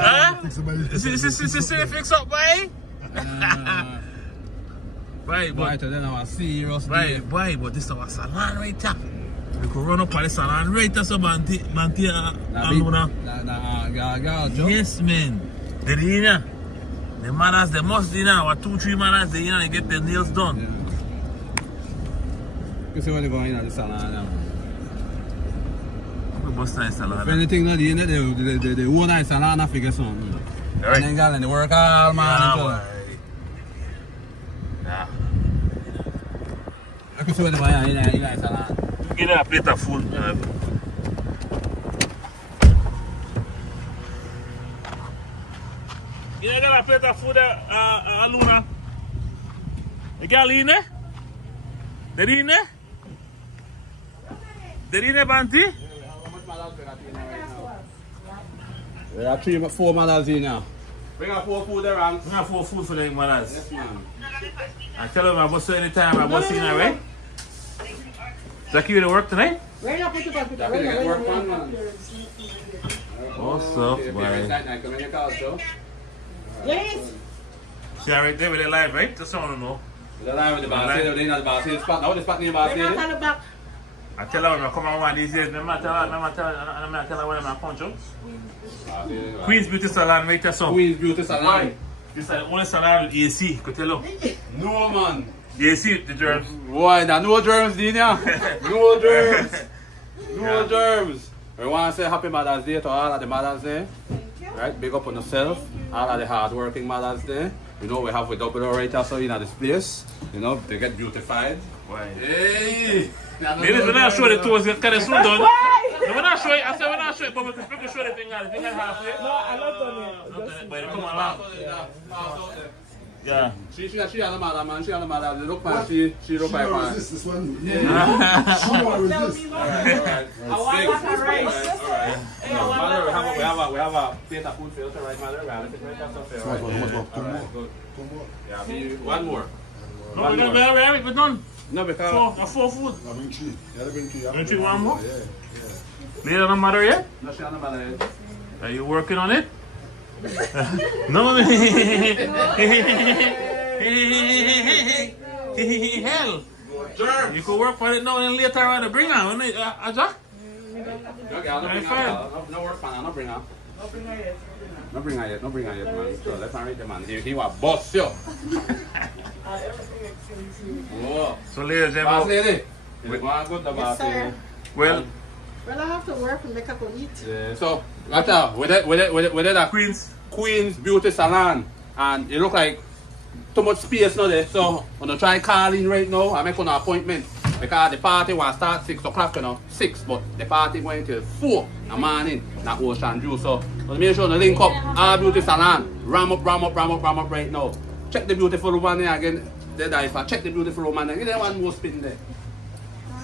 Huh? See, fix up, boy. Boy, Boy, today now a serious day. boy, but this is our salon right here. We could run up on the salon right there, so man, Luna. Joe. Yes, man. The dinner. The mothers, they must dinner. Or 2-3 mothers, they get their nails done. Yeah. You see when they go in at the salon now. We must not salon. If anything not in there, they own that salon and figure something. Right. And then girl, and they work all man. boy. Yeah. I can see when they go in that salon. Give them a plate of food. You know, get a plate of food, Luna. You got in there? They in there? They in there, Banty? We have 4 mothers in now. Bring up 4 food there, Ranks. We have 4 food for them mothers. Yes, man. I tell them I must say anytime I must see her, right? So I keep you to work tonight? Where you put it up? What's up, boy? Yes. See her right there with the light, right? Just want to know. The line with the bar, they're in the bar, spot. Now the spot near the bar, We're not on the back. I tell her when I come on one of these days, I tell her when I'm punch up. Queen's Beauty Salon right there, so. Queen's Beauty Salon. This is the only salon with AC, could tell you. No, man. The AC, the germs. Boy, there no germs, Dina. No germs. No Yeah. germs. We want to say happy Mother's Day to all of the mothers there. Right? Big up on yourself. All of the hard-working mothers there. You know, we have a double orator so in this place. You know, they get beautified. Why? Hey! Ladies, when I show the toes, get kind of soon done. No, when I show it, I said when I show it, but we can show the finger halfway. No, I'm not done yet. But come along. Yeah. She has a mother, man. She has a mother. Look, man. She look like man. Resist this one. Yeah. She won't resist. Alright. I want like a rice. Alright. Hey, I want Mother, like a rice. we have a plate of food for you, right, mother? We have a plate of stuff for you. How much more? Alright, good. Yeah, one more. No, we're done. No, because... 4 food. I bring 3. Yeah, I bring 3. Bring 3, one more? Yeah. Later on, mother, yeah? No, she has a mother yet. Are you working on it? No. Hell. You could work on it now and later on bring her, Aja? Okay, I'll not bring her. No work, man. I'll not bring her. No bring her yet, man. So let's not read the man. He was boss, yo. Whoa. So, ladies and Boss gentlemen, lady. It's going good, the boss Yes, sir. lady. well, Well, I have to work and make up a eat. Yeah, so, watch out. With that Queen's Beauty Salon. And it look like too much space now there. So, I'm going to try calling right now and make an appointment. Because the party will start 6 o'clock, you know. 6, but the party going till 4 in the morning. Not Ocean Juice. So, let's make sure to link up our beauty salon. Ram up right now. Check the beautiful woman there again. The DYFA. Check the beautiful woman there. Give them one more spin there.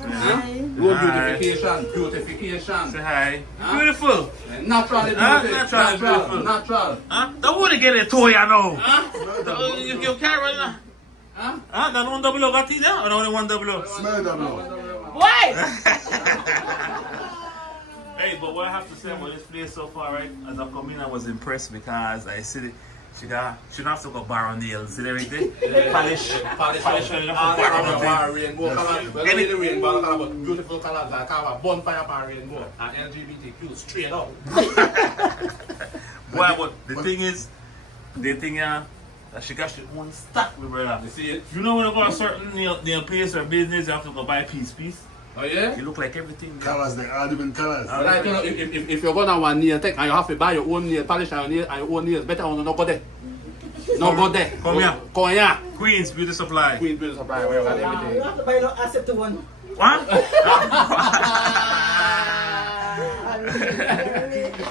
Huh? Road beautification. say hi. Huh? Beautiful. Naturally beautiful. Natural. Huh? Don't want to get a toy, I know. Huh? You can't run that. Huh? Huh? That 1 double got in there or only 1 double? Smell them now. Why? Hey, but what I have to say about this place so far, right? As I come in, I was impressed because I see it. She don't have to go bar on nails. See everything? Polish. Rainbow color. Any the rainbow color, but beautiful colors like have a bonfire for rainbow and LGBTQ straight up. Boy, but the thing is, that she got her own stock, my brother. You see it? You know when you go to a certain nail place or business, you have to go buy piece. Oh yeah? You look like everything. Colors, they all different colors. Like, you know, if you're gonna one nail tech and you have to buy your own nail polish and your own nails, better on not go there. No go there. Come here. Come here. Queen's Beauty Supply. Queen Beauty Supply, where you got You everything. have to buy no accept one. What?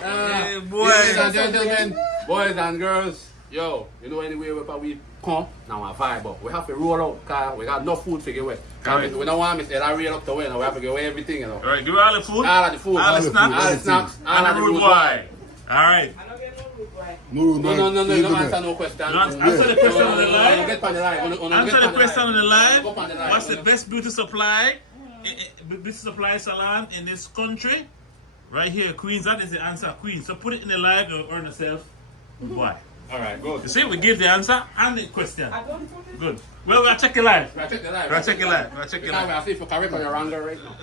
Hey, boy. Ladies and gentlemen, boys and girls, Yo, you know anyway we come, now I vibe up. We have to roll out because we got no food to give away. Right. We don't want to miss that real up the way, we have to give away everything, you know. Alright, give me all the food. All of the food. All the snacks. All the snacks. All And of the the rude rude boy. boy. Alright. I don't get no rude boy. No, you don't answer no question. Answer the question on the line. Get on the line. Answer the question on the line. Go on the line. What's the best beauty supply salon in this country? Right here, Queens. That is the answer, Queens. So put it in the live or earn yourself. Why? Alright, good. You see, we give the answer and the question. I don't put it. Good. Well, we'll check it live. We'll check the live. We'll check it live. We'll check it Because we live. are see if we can record your anger right now.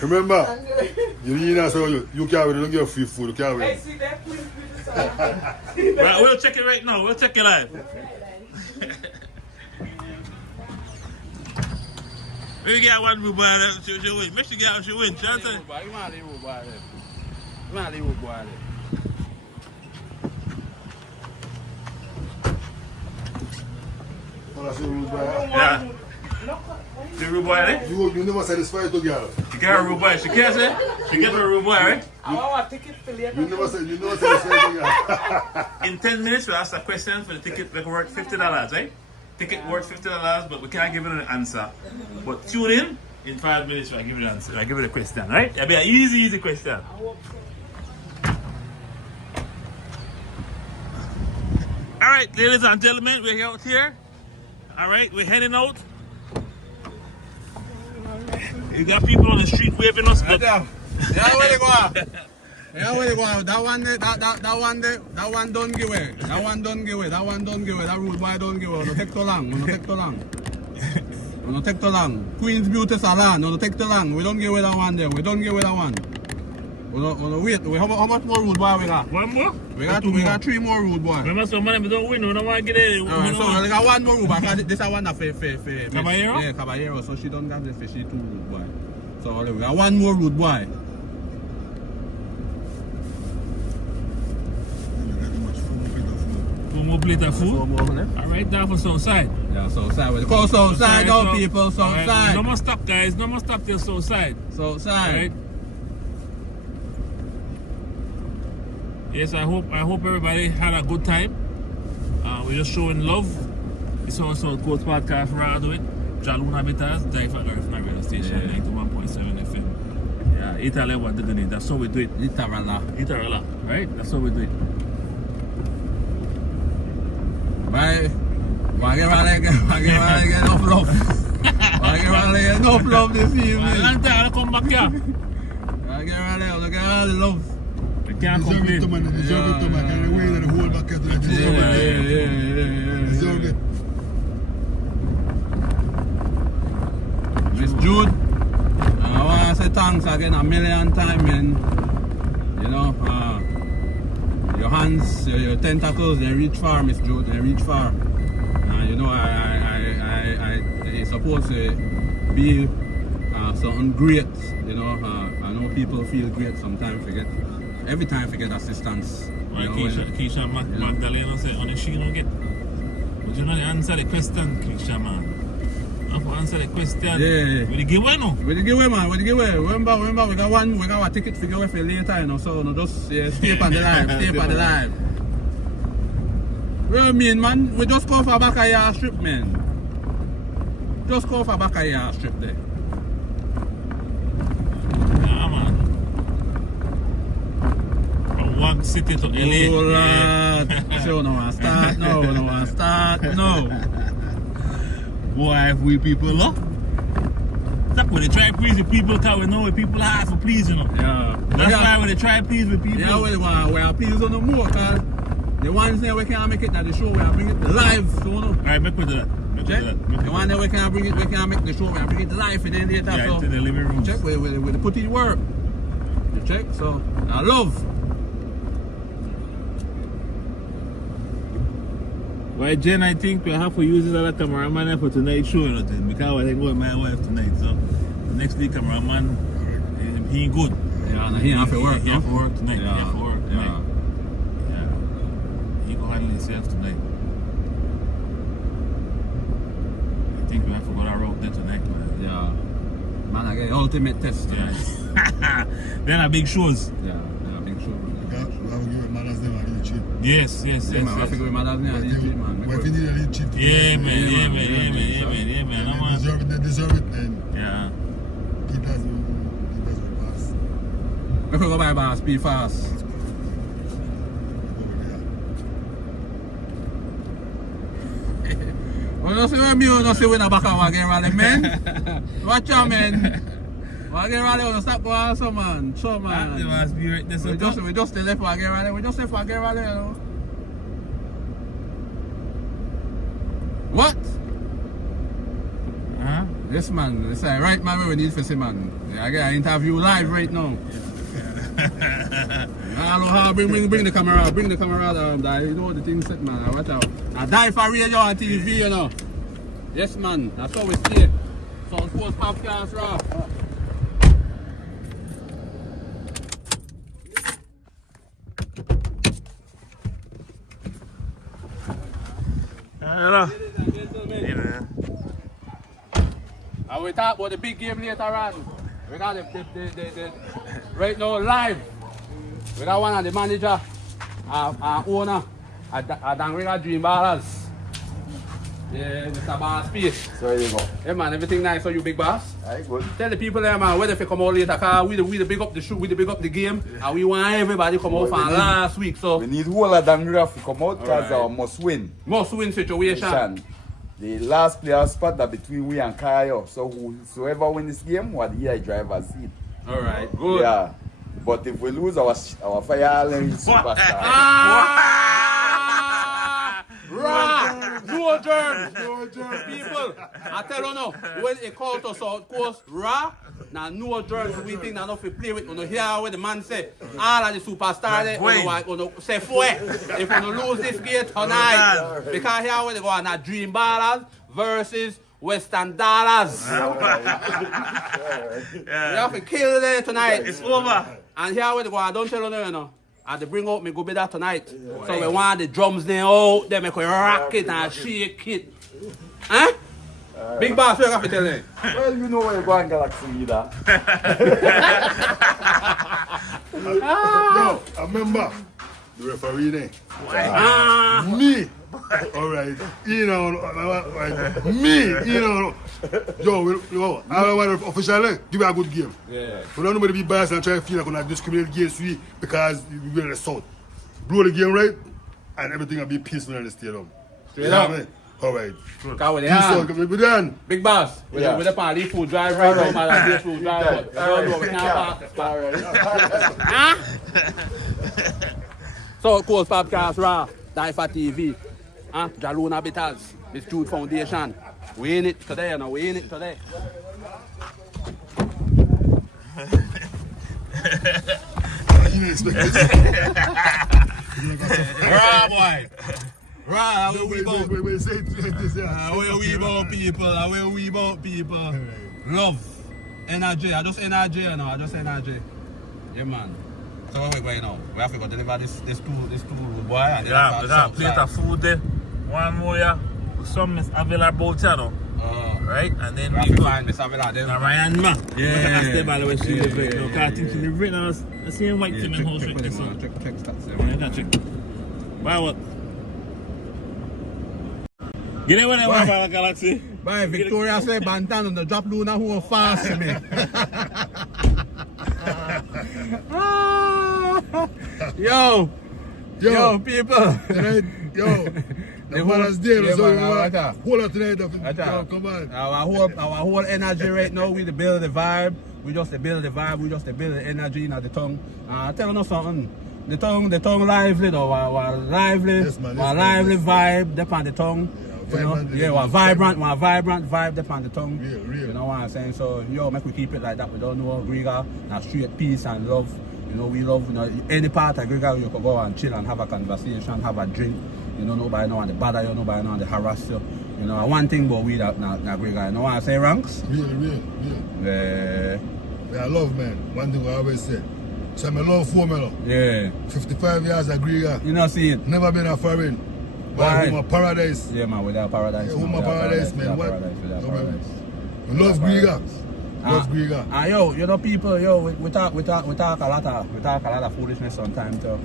Remember, you need to say you can't don't get free food. You can't Hey, wait. see that Queen's Beauty Salon? Right, we'll check it right now. We'll check it live. Maybe get one rude boy that she win. Make sure get out she win. You want to leave rude boy there. You want to leave rude boy there. When I say rude boy, Yeah. The rude boy, eh? you never satisfy to girl. She get a rude boy. She can't say. She get a rude boy, right? I want a ticket for later. You never satisfy to girl. In 10 minutes, we'll ask a question for the ticket. Like worth $50, right? Ticket worth $50, but we can't give it an answer. But tune in 5 minutes, we'll give it an answer. I'll give it a question, right? It'll be an easy question. All right, ladies and gentlemen, we're out here. All right, we're heading out. You got people on the street waving us. But Yeah, where they go? Yeah, where they go? That one don't give away. That one don't give away. That rude boy don't give away. No take too long. No take too long. Queen's Beauty Salon. No take too long. We don't give away that one there. We don't give away that one. Wait. How much more rude boy we got? one more? We got 3 more rude boy. Remember, some money we don't win. We don't want to get it. So we got 1 more rude boy. This is one for Caballero? Yeah, Caballero. So she don't got this for she 2 rude boy. So we got 1 more rude boy. One more plate of food. All right, down for Southside. Yeah, Southside. Go Southside now, so- people. all right, Southside. no more stop, guys. No more stop till Southside. Southside. Right? Yes, I hope everybody had a good time. We're just showing love. It's also a Coast Podcast right do it. Jaluna Betas, DYFA Garifuna Radio Station, Yeah. 91.7 FM. Yeah, Italy what they're gonna do. That's how we do it. Italy, right? That's how we do it. Bye. Why give enough love? Why give enough love this evening? Long time I come back here. Why give all the love? I can't Deserve it to complain. man. Deserve it to man. Can the way that the whole bucket like deserve it. Deserve it. Miss Jude, I want to say thanks again a million times, man. You know, your hands, your tentacles, they reach far, Miss Jude, they reach far. You know, it's supposed to be something great. You know, I know people feel great sometimes, every time forget assistance. Right, You know, Keisha Magdalena said, on the she don't get. But you know the answer the question, Keisha, man. I have to answer the question. Yeah. With the giveaway, no? With the giveaway, man, with the giveaway. Remember, we got a ticket to give away for later, you know, so no, just stay on the live, stay on the live. What do you mean, man? We just go for back of your strip, man. Just go for back of your strip there. Yeah, man. From one city to LA. Oh, Lord. So no one start, no. Boy, if we people look. That's why they try to please the people, because we know what people hard for pleasing them. Yeah. That's why when they try to please the people. Yeah, we are pleased on the more, because the ones there we can't make it at the show, we are bring it live, so no. Alright, make we do that. Check. The one that we can't bring it, we can't make the show, we are bring it live and then later. Yeah, so into the living room. check, we put in work. You check, so I love. Well, Jen, I think we have to use this other cameraman for tonight's show, you know, because I think with my wife tonight. So the next day cameraman, he ain't good. Yeah, and he have to work, He have to work tonight. Yeah. He have to work tonight. Yeah. He can handle himself tonight. I think we have to go that route there tonight, man. Yeah. Man, I get ultimate test tonight. Yeah. Then a big shows. Yeah, big show. Yeah, we have to give it manners them. lead cheat. Yes. Yeah, man, I think we might have to lead cheat, man. But if you need a lead cheat, Yeah, man. They deserve it, then Yeah. he doesn't pass. We could go by bar, speed fast. Well, you see when me don't see when the back of wagon rally, man. Watch out, man. Wagon rally, we stop going so, man. So, man. It must be right this. We just left wagon rally. We just left wagon rally, you know. What? Huh? Yes, man. It's a right man we need for see, man. I get an interview live right now. Hello, bring the camera. Bring the camera down. You know the thing set, man. Watch out. I die for radio and TV, you know. Yes, man. That's how we stay. South Coast Podcast, raw. Hello. And we talk about the big game later on. We got the right now live. We got one of the manager, our owner, at Dangriga Dream Ballers. Yeah, Mr. Boss Space. So there you go. Yeah, man, everything nice. So you big boss? Alright, good. Tell the people there, man, whether if they come out later, cause we the big up the show, we the big up the game, and we want everybody come out from last week. So We need whole of Dangraf to come out because Alright. our must win. must win situation. The last player spot that between we and Kayo. So whoever win this game, what the driver's seat. Alright, good. Yeah. But if we lose our fire island superstar. Ah! Rah! No germs, people. I tell you now, when it call to South Coast, Rah, now no germs. We think now if we play with, you hear what the man say. All of the superstars, they say for if we lose this game tonight, because here we go on a Dream Ballers versus Western Dollars. We have to kill them tonight. It's over. And here we go. I don't tell you know. I they bring out me go better tonight. So we want the drums then out, they make we rock it and shake it. Huh? Big boss, what you have to tell them? Well, you know where you're going, Galaxy leader. Yo, I remember the referee there. Me. Alright. You know, me. You know. Yo, I want to officially give you a good game. Yeah. We don't know to be biased and try to feel like we're going to discriminate against you because we're in the south. Blow the game right, and everything will be peaceful in the stadium. Straight You know up. what I mean? Alright. Cause with the Peace hand. out, we're done. Big boss, with Yeah. the party food drive right now, man, and food drive. But don't know, we can't park. So, Coast Podcast Raw, DYFA TV, Jaluna Bitters, Miss Jude Foundation. We in it today, you know, we in it today. You didn't expect this. Raw, boy. Raw, how we about? Wait, say this, yeah. How we about people? How we about people? Love, energy. I just energy, you know. I just energy. Yeah, man. So what we going now? We have to go deliver this tool, boy. And then Yeah, we got a plate of food there. One more, yeah. Some is available, you know. Right? And then we go. find Miss Avila there. Ryan, man. Yeah. I stay by the way she live right now. Yeah, Because I think she live right now. I see a white team in house right there. So. Check stats there. Yeah, check. Why what? Get it when I want for Galaxy. Bye, Victoria say Bantan on the drop Luna who are fast to me. Yo, people. Right? Yo, the Mother's Day, yeah, so man, we want hold on tonight. Yo, come on. Our whole energy right now, we to build the vibe. We just to build the vibe. We just to build the energy in the tongue. Tell us something. The tongue lively though. Our lively, Yes, man, our lively vibe. Depend the tongue. You know, Vibrant, vibrant vibe depend the tongue. Real. You know what I'm saying? So yo, make we keep it like that. We don't know Griga. Now straight peace and love. You know, we love, you know, any part of Griga you can go and chill and have a conversation, have a drink. You know, nobody know on the bother you, nobody know on the harass you. You know, one thing about we that now Griga, you know what I say, Ranks? Real. Yeah. I love, man. One thing I always say. So I'm a love for me, no? Yeah. 55 years at Griga. You know, see it. Never been a foreign. Right. But home a paradise. Yeah, man, without paradise. Yeah, home a paradise, man. What? Without No, paradise. man. Love Griga. Love Griga. Yo, you know, people, yo, we talk a lot of foolishness sometimes too.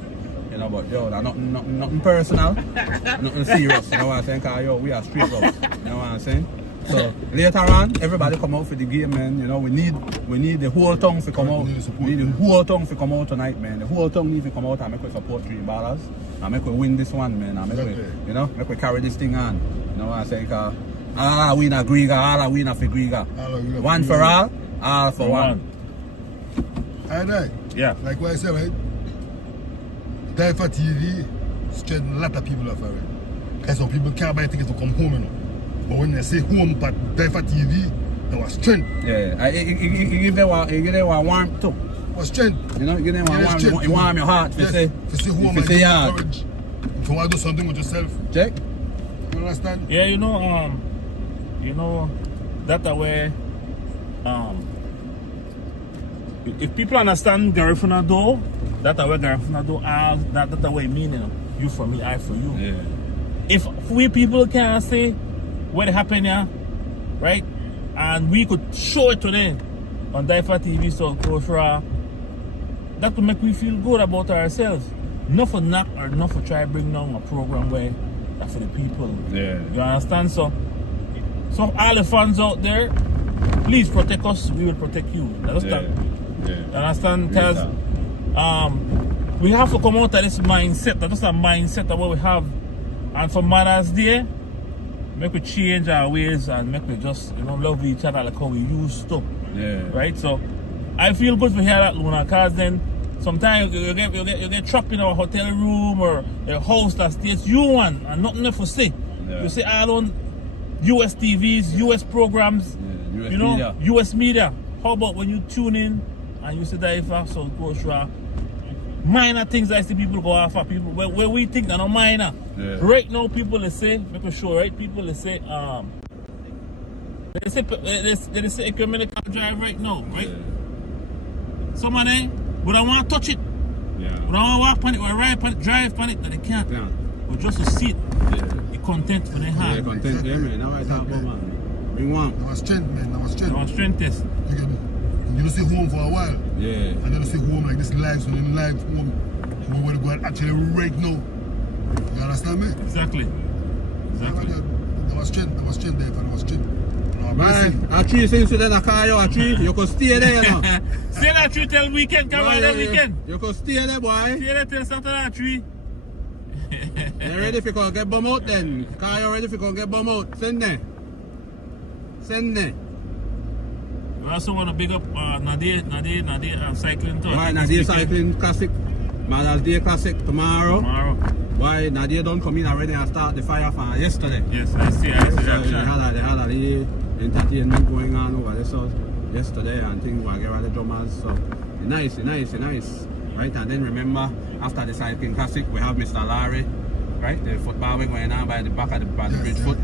You You know, but yo, that's nothing personal, nothing serious. You know what I'm saying? Cause yo, we are straight up. You know what I'm saying? So later on, everybody come out for the game, man. You know, we need the whole tongue to come out. We need the whole tongue to come out tonight, man. The whole tongue needs to come out and make we support Three Ballers. And make we win this one, man. And make we carry this thing on. You know what I'm saying? Cause all win a Griga, all win a for Griga. One for all for one. Alright. Yeah. Like what I said, right? DYFA TV strengthen a lot of people off, right? Because some people can't buy tickets to come home, you know. But when they say home, but DYFA TV, there was strength. Yeah, it give them one warmth too. Was strength. You know, give them one warmth. You warm your heart. Yes. If you say home, if you say yard. If you want to do something with yourself. Check. You understand? Yeah, you know, that way, if people understand Garifuna though, that way Garifuna though, that way meaning you for me, I for you. Yeah. If we people can say what happened here, right, and we could show it today on DYFA TV, so Koshra, that would make me feel good about ourselves. Not for knock or not for try bring down a program where that for the people. Yeah. You understand? So all the fans out there, please protect us. We will protect you. Understand? Yeah. You understand? Because we have to come out of this mindset. That's a mindset that what we have. And for Mother's Day, make we change our ways and make we just love each other like how we used to. Yeah. Right? So I feel good to hear that, Luna, because then sometimes you get trapped in our hotel room or a house that states you want and nothing left to say. Yeah. You say I don't US TVs, US programs, US media. US media. How about when you tune in and you say DYFA, so Koshra, minor things I see people go after people where we think they're not minor. Yeah. Right now people they say, make a show, right? People they say they say economic drive right now, right? Yeah. Somebody would I want to touch it. Yeah. Would I want to walk on it or ride on it, drive on it, that they can't. Yeah. But just to see it, Yeah. the content for their heart. Yeah, content, yeah, man. Now I talk about, man. Bring one. There was strength, man. There was strength. Our strength is. You get me? You don't stay home for a while. Yeah. And then you stay home like this live, so then live home. We want to go out actually right now. You understand me? Exactly. There was strength there, there was strength. Man, a tree since you then a car you a tree, you could stay there, you know. Stay that tree till weekend, come on that weekend. You could stay there, boy. Stay there till Saturday tree. You ready if you can get bum out then? Car you ready if you can get bum out? Send there. Send there. We also want to big up Nadia cycling too. Why Nadia cycling classic? Mother's Day classic tomorrow. Why Nadia don't come in already and start the fire from yesterday? Yes, I see the So action. they had a little entertainment going on over there so yesterday and things were getting the drummers. So nice. Right, and then remember after the cycling classic we have Mr. Larry, right? The football we're going on by the back of the bridge foot.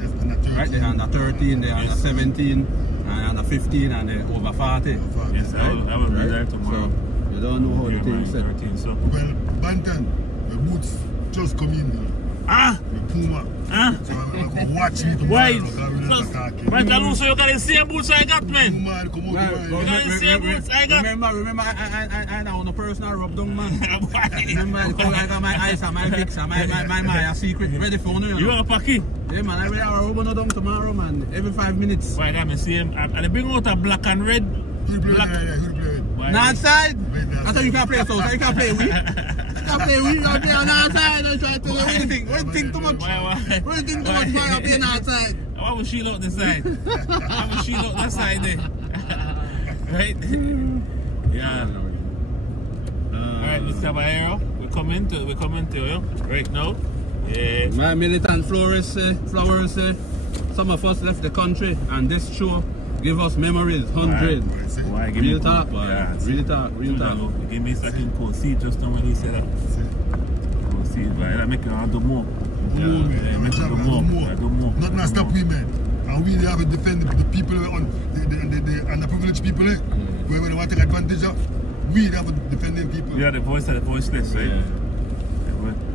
Right, the under 13, the under 17, and under 15 and the over 40. Yes, I will be there tomorrow. So you don't know how the things set. 13, so. Well, Bantan, the boots just come in. The Puma. So I'm going to watch me tomorrow. Why? Right, So you got the same boots I got, man. Puma, come on, Remember, I on a personal rub down, man. Remember, I got my ice and my fix and my secret ready for you. You want a packy? Yeah, man, I will rub down tomorrow, man. Every 5 minutes. Why, I'm the same. And they bring out a black and red. Who play red? Not side. I thought you can't play so. You can't play with. You can't play with. You can't play on outside. I try to tell you anything. What do you think too much? What do you think too much? Why you playing outside? Why would she look the side? Why would she look that side there? Right? Yeah. Alright, Mr. Bayero, we're coming to you right now. Yeah. My militant flowers say some of us left the country and this show give us memories, 100. Why? Real talk, boy. Yeah, Real talk. Give me a second code. See, just now when he said that. See, but that make you want to do more. Do more. Not gonna stop we, man. And we have to defend the people on the underprivileged people, where we want to take advantage of. We have to defend them people. We are the voice of the voiceless, right? Yeah.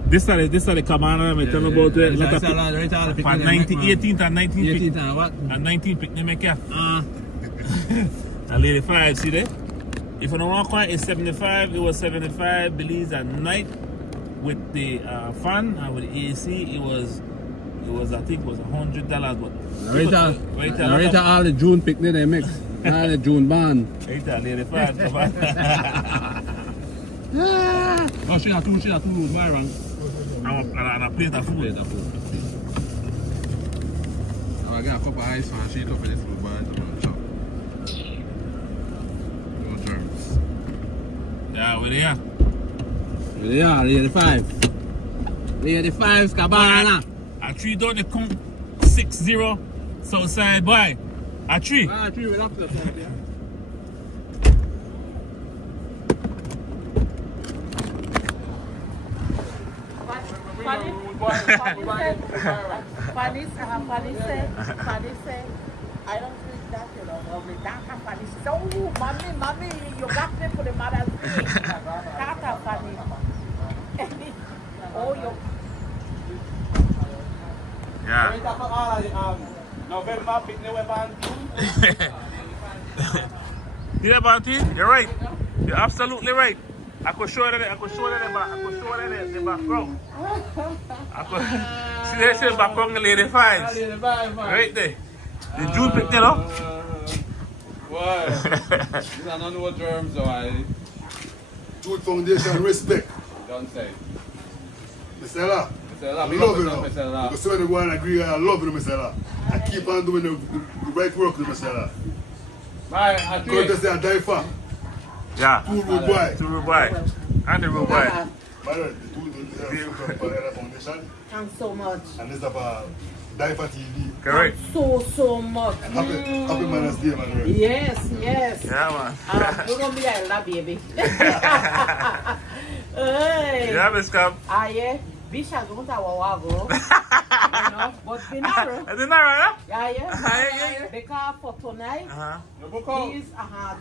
This are the commander I tell about it. For 18th and 19th. 18th and what? And 19th picnic maker. And lady 5, see there? If you don't want quite, it's 75, it was 75, Belize at night. with the fan and with the AC, it was I think it was $100. But Rate all the June picnic they mix. All the June band. Lady fan, come on. Oh, she had two why wrong? And a plate of food. Now I got a cup of ice and sheet up in this food bar. No germs. Yeah, we're there. Yeah, lady 5. Lady 5's cabana. A 3 down the come 6-0 Southside boy. A 3. 3 with up to the side, yeah. Fanny said, I don't drink that, you know. Well, the doctor Fanny said, oh, mommy, you got me for the mother's day. Doctor Fanny. Oh, you. Yeah. November picnic with band. Yeah, Banty, you're right. You're absolutely right. I could show them the background. See that shit background the lady finds. Right there. The June picnic, you know? Why? These are not no germs, so I Jude Foundation respect. don't say. Mr. Ella, Mr. Ella, I big love up you yourself, now. Mr. Ella. Because when you go and agree, I love you, Mr. Ella. I keep on doing the right work, Mr. Ella. Bye, Because they say I die for. Yeah. Two rude boy. To Rude Boy. And the Rude Boy. By the way, the two from Ella Foundation. Thanks so much. And this is about DYFA TV. Correct. So much. Happy Mother's Day, man. Yes. Yeah, man. We're going to be like that, baby. Hey. Yeah, Miss Cam. Yeah. Bisha don't have a wago. But Binaro. Is it not right? Yeah. Because for tonight,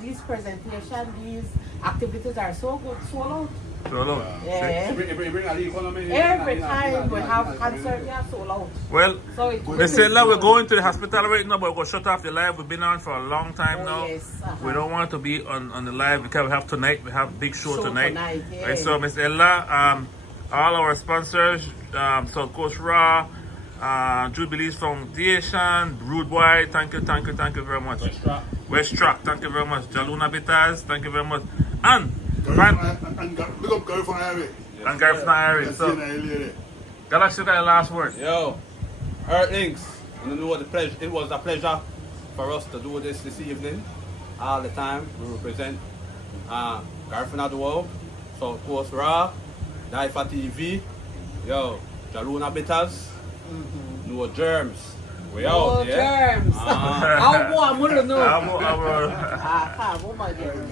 these presentations, these activities are so good, so long. So long. Yeah. Bring a leaf on me. Every time we have concert, we are so loud. Well, So it's they said now we're going to the hospital right now, but we're going to shut off the live. We've been on for a long time now. Yes. We don't want to be on the live because we have tonight. We have big show tonight. Yeah. Right, so Miss Ella, all our sponsors, South Coast Raw, Jubilee's Foundation, Rude Boy, thank you very much. West Track, thank you very much. Jaluna Bitters, thank you very much. And Big up Garifuna Area. and Garifuna Area. So, Galaxy got the last word. Yo, Earthlings, you know what it was a pleasure for us to do this evening. All the time we represent Garifuna Duo, South Coast Raw, DYFA TV, yo, Jaluna Bitters, no germs. We out, yeah? Germs. How more, I want to know. Our What my germs?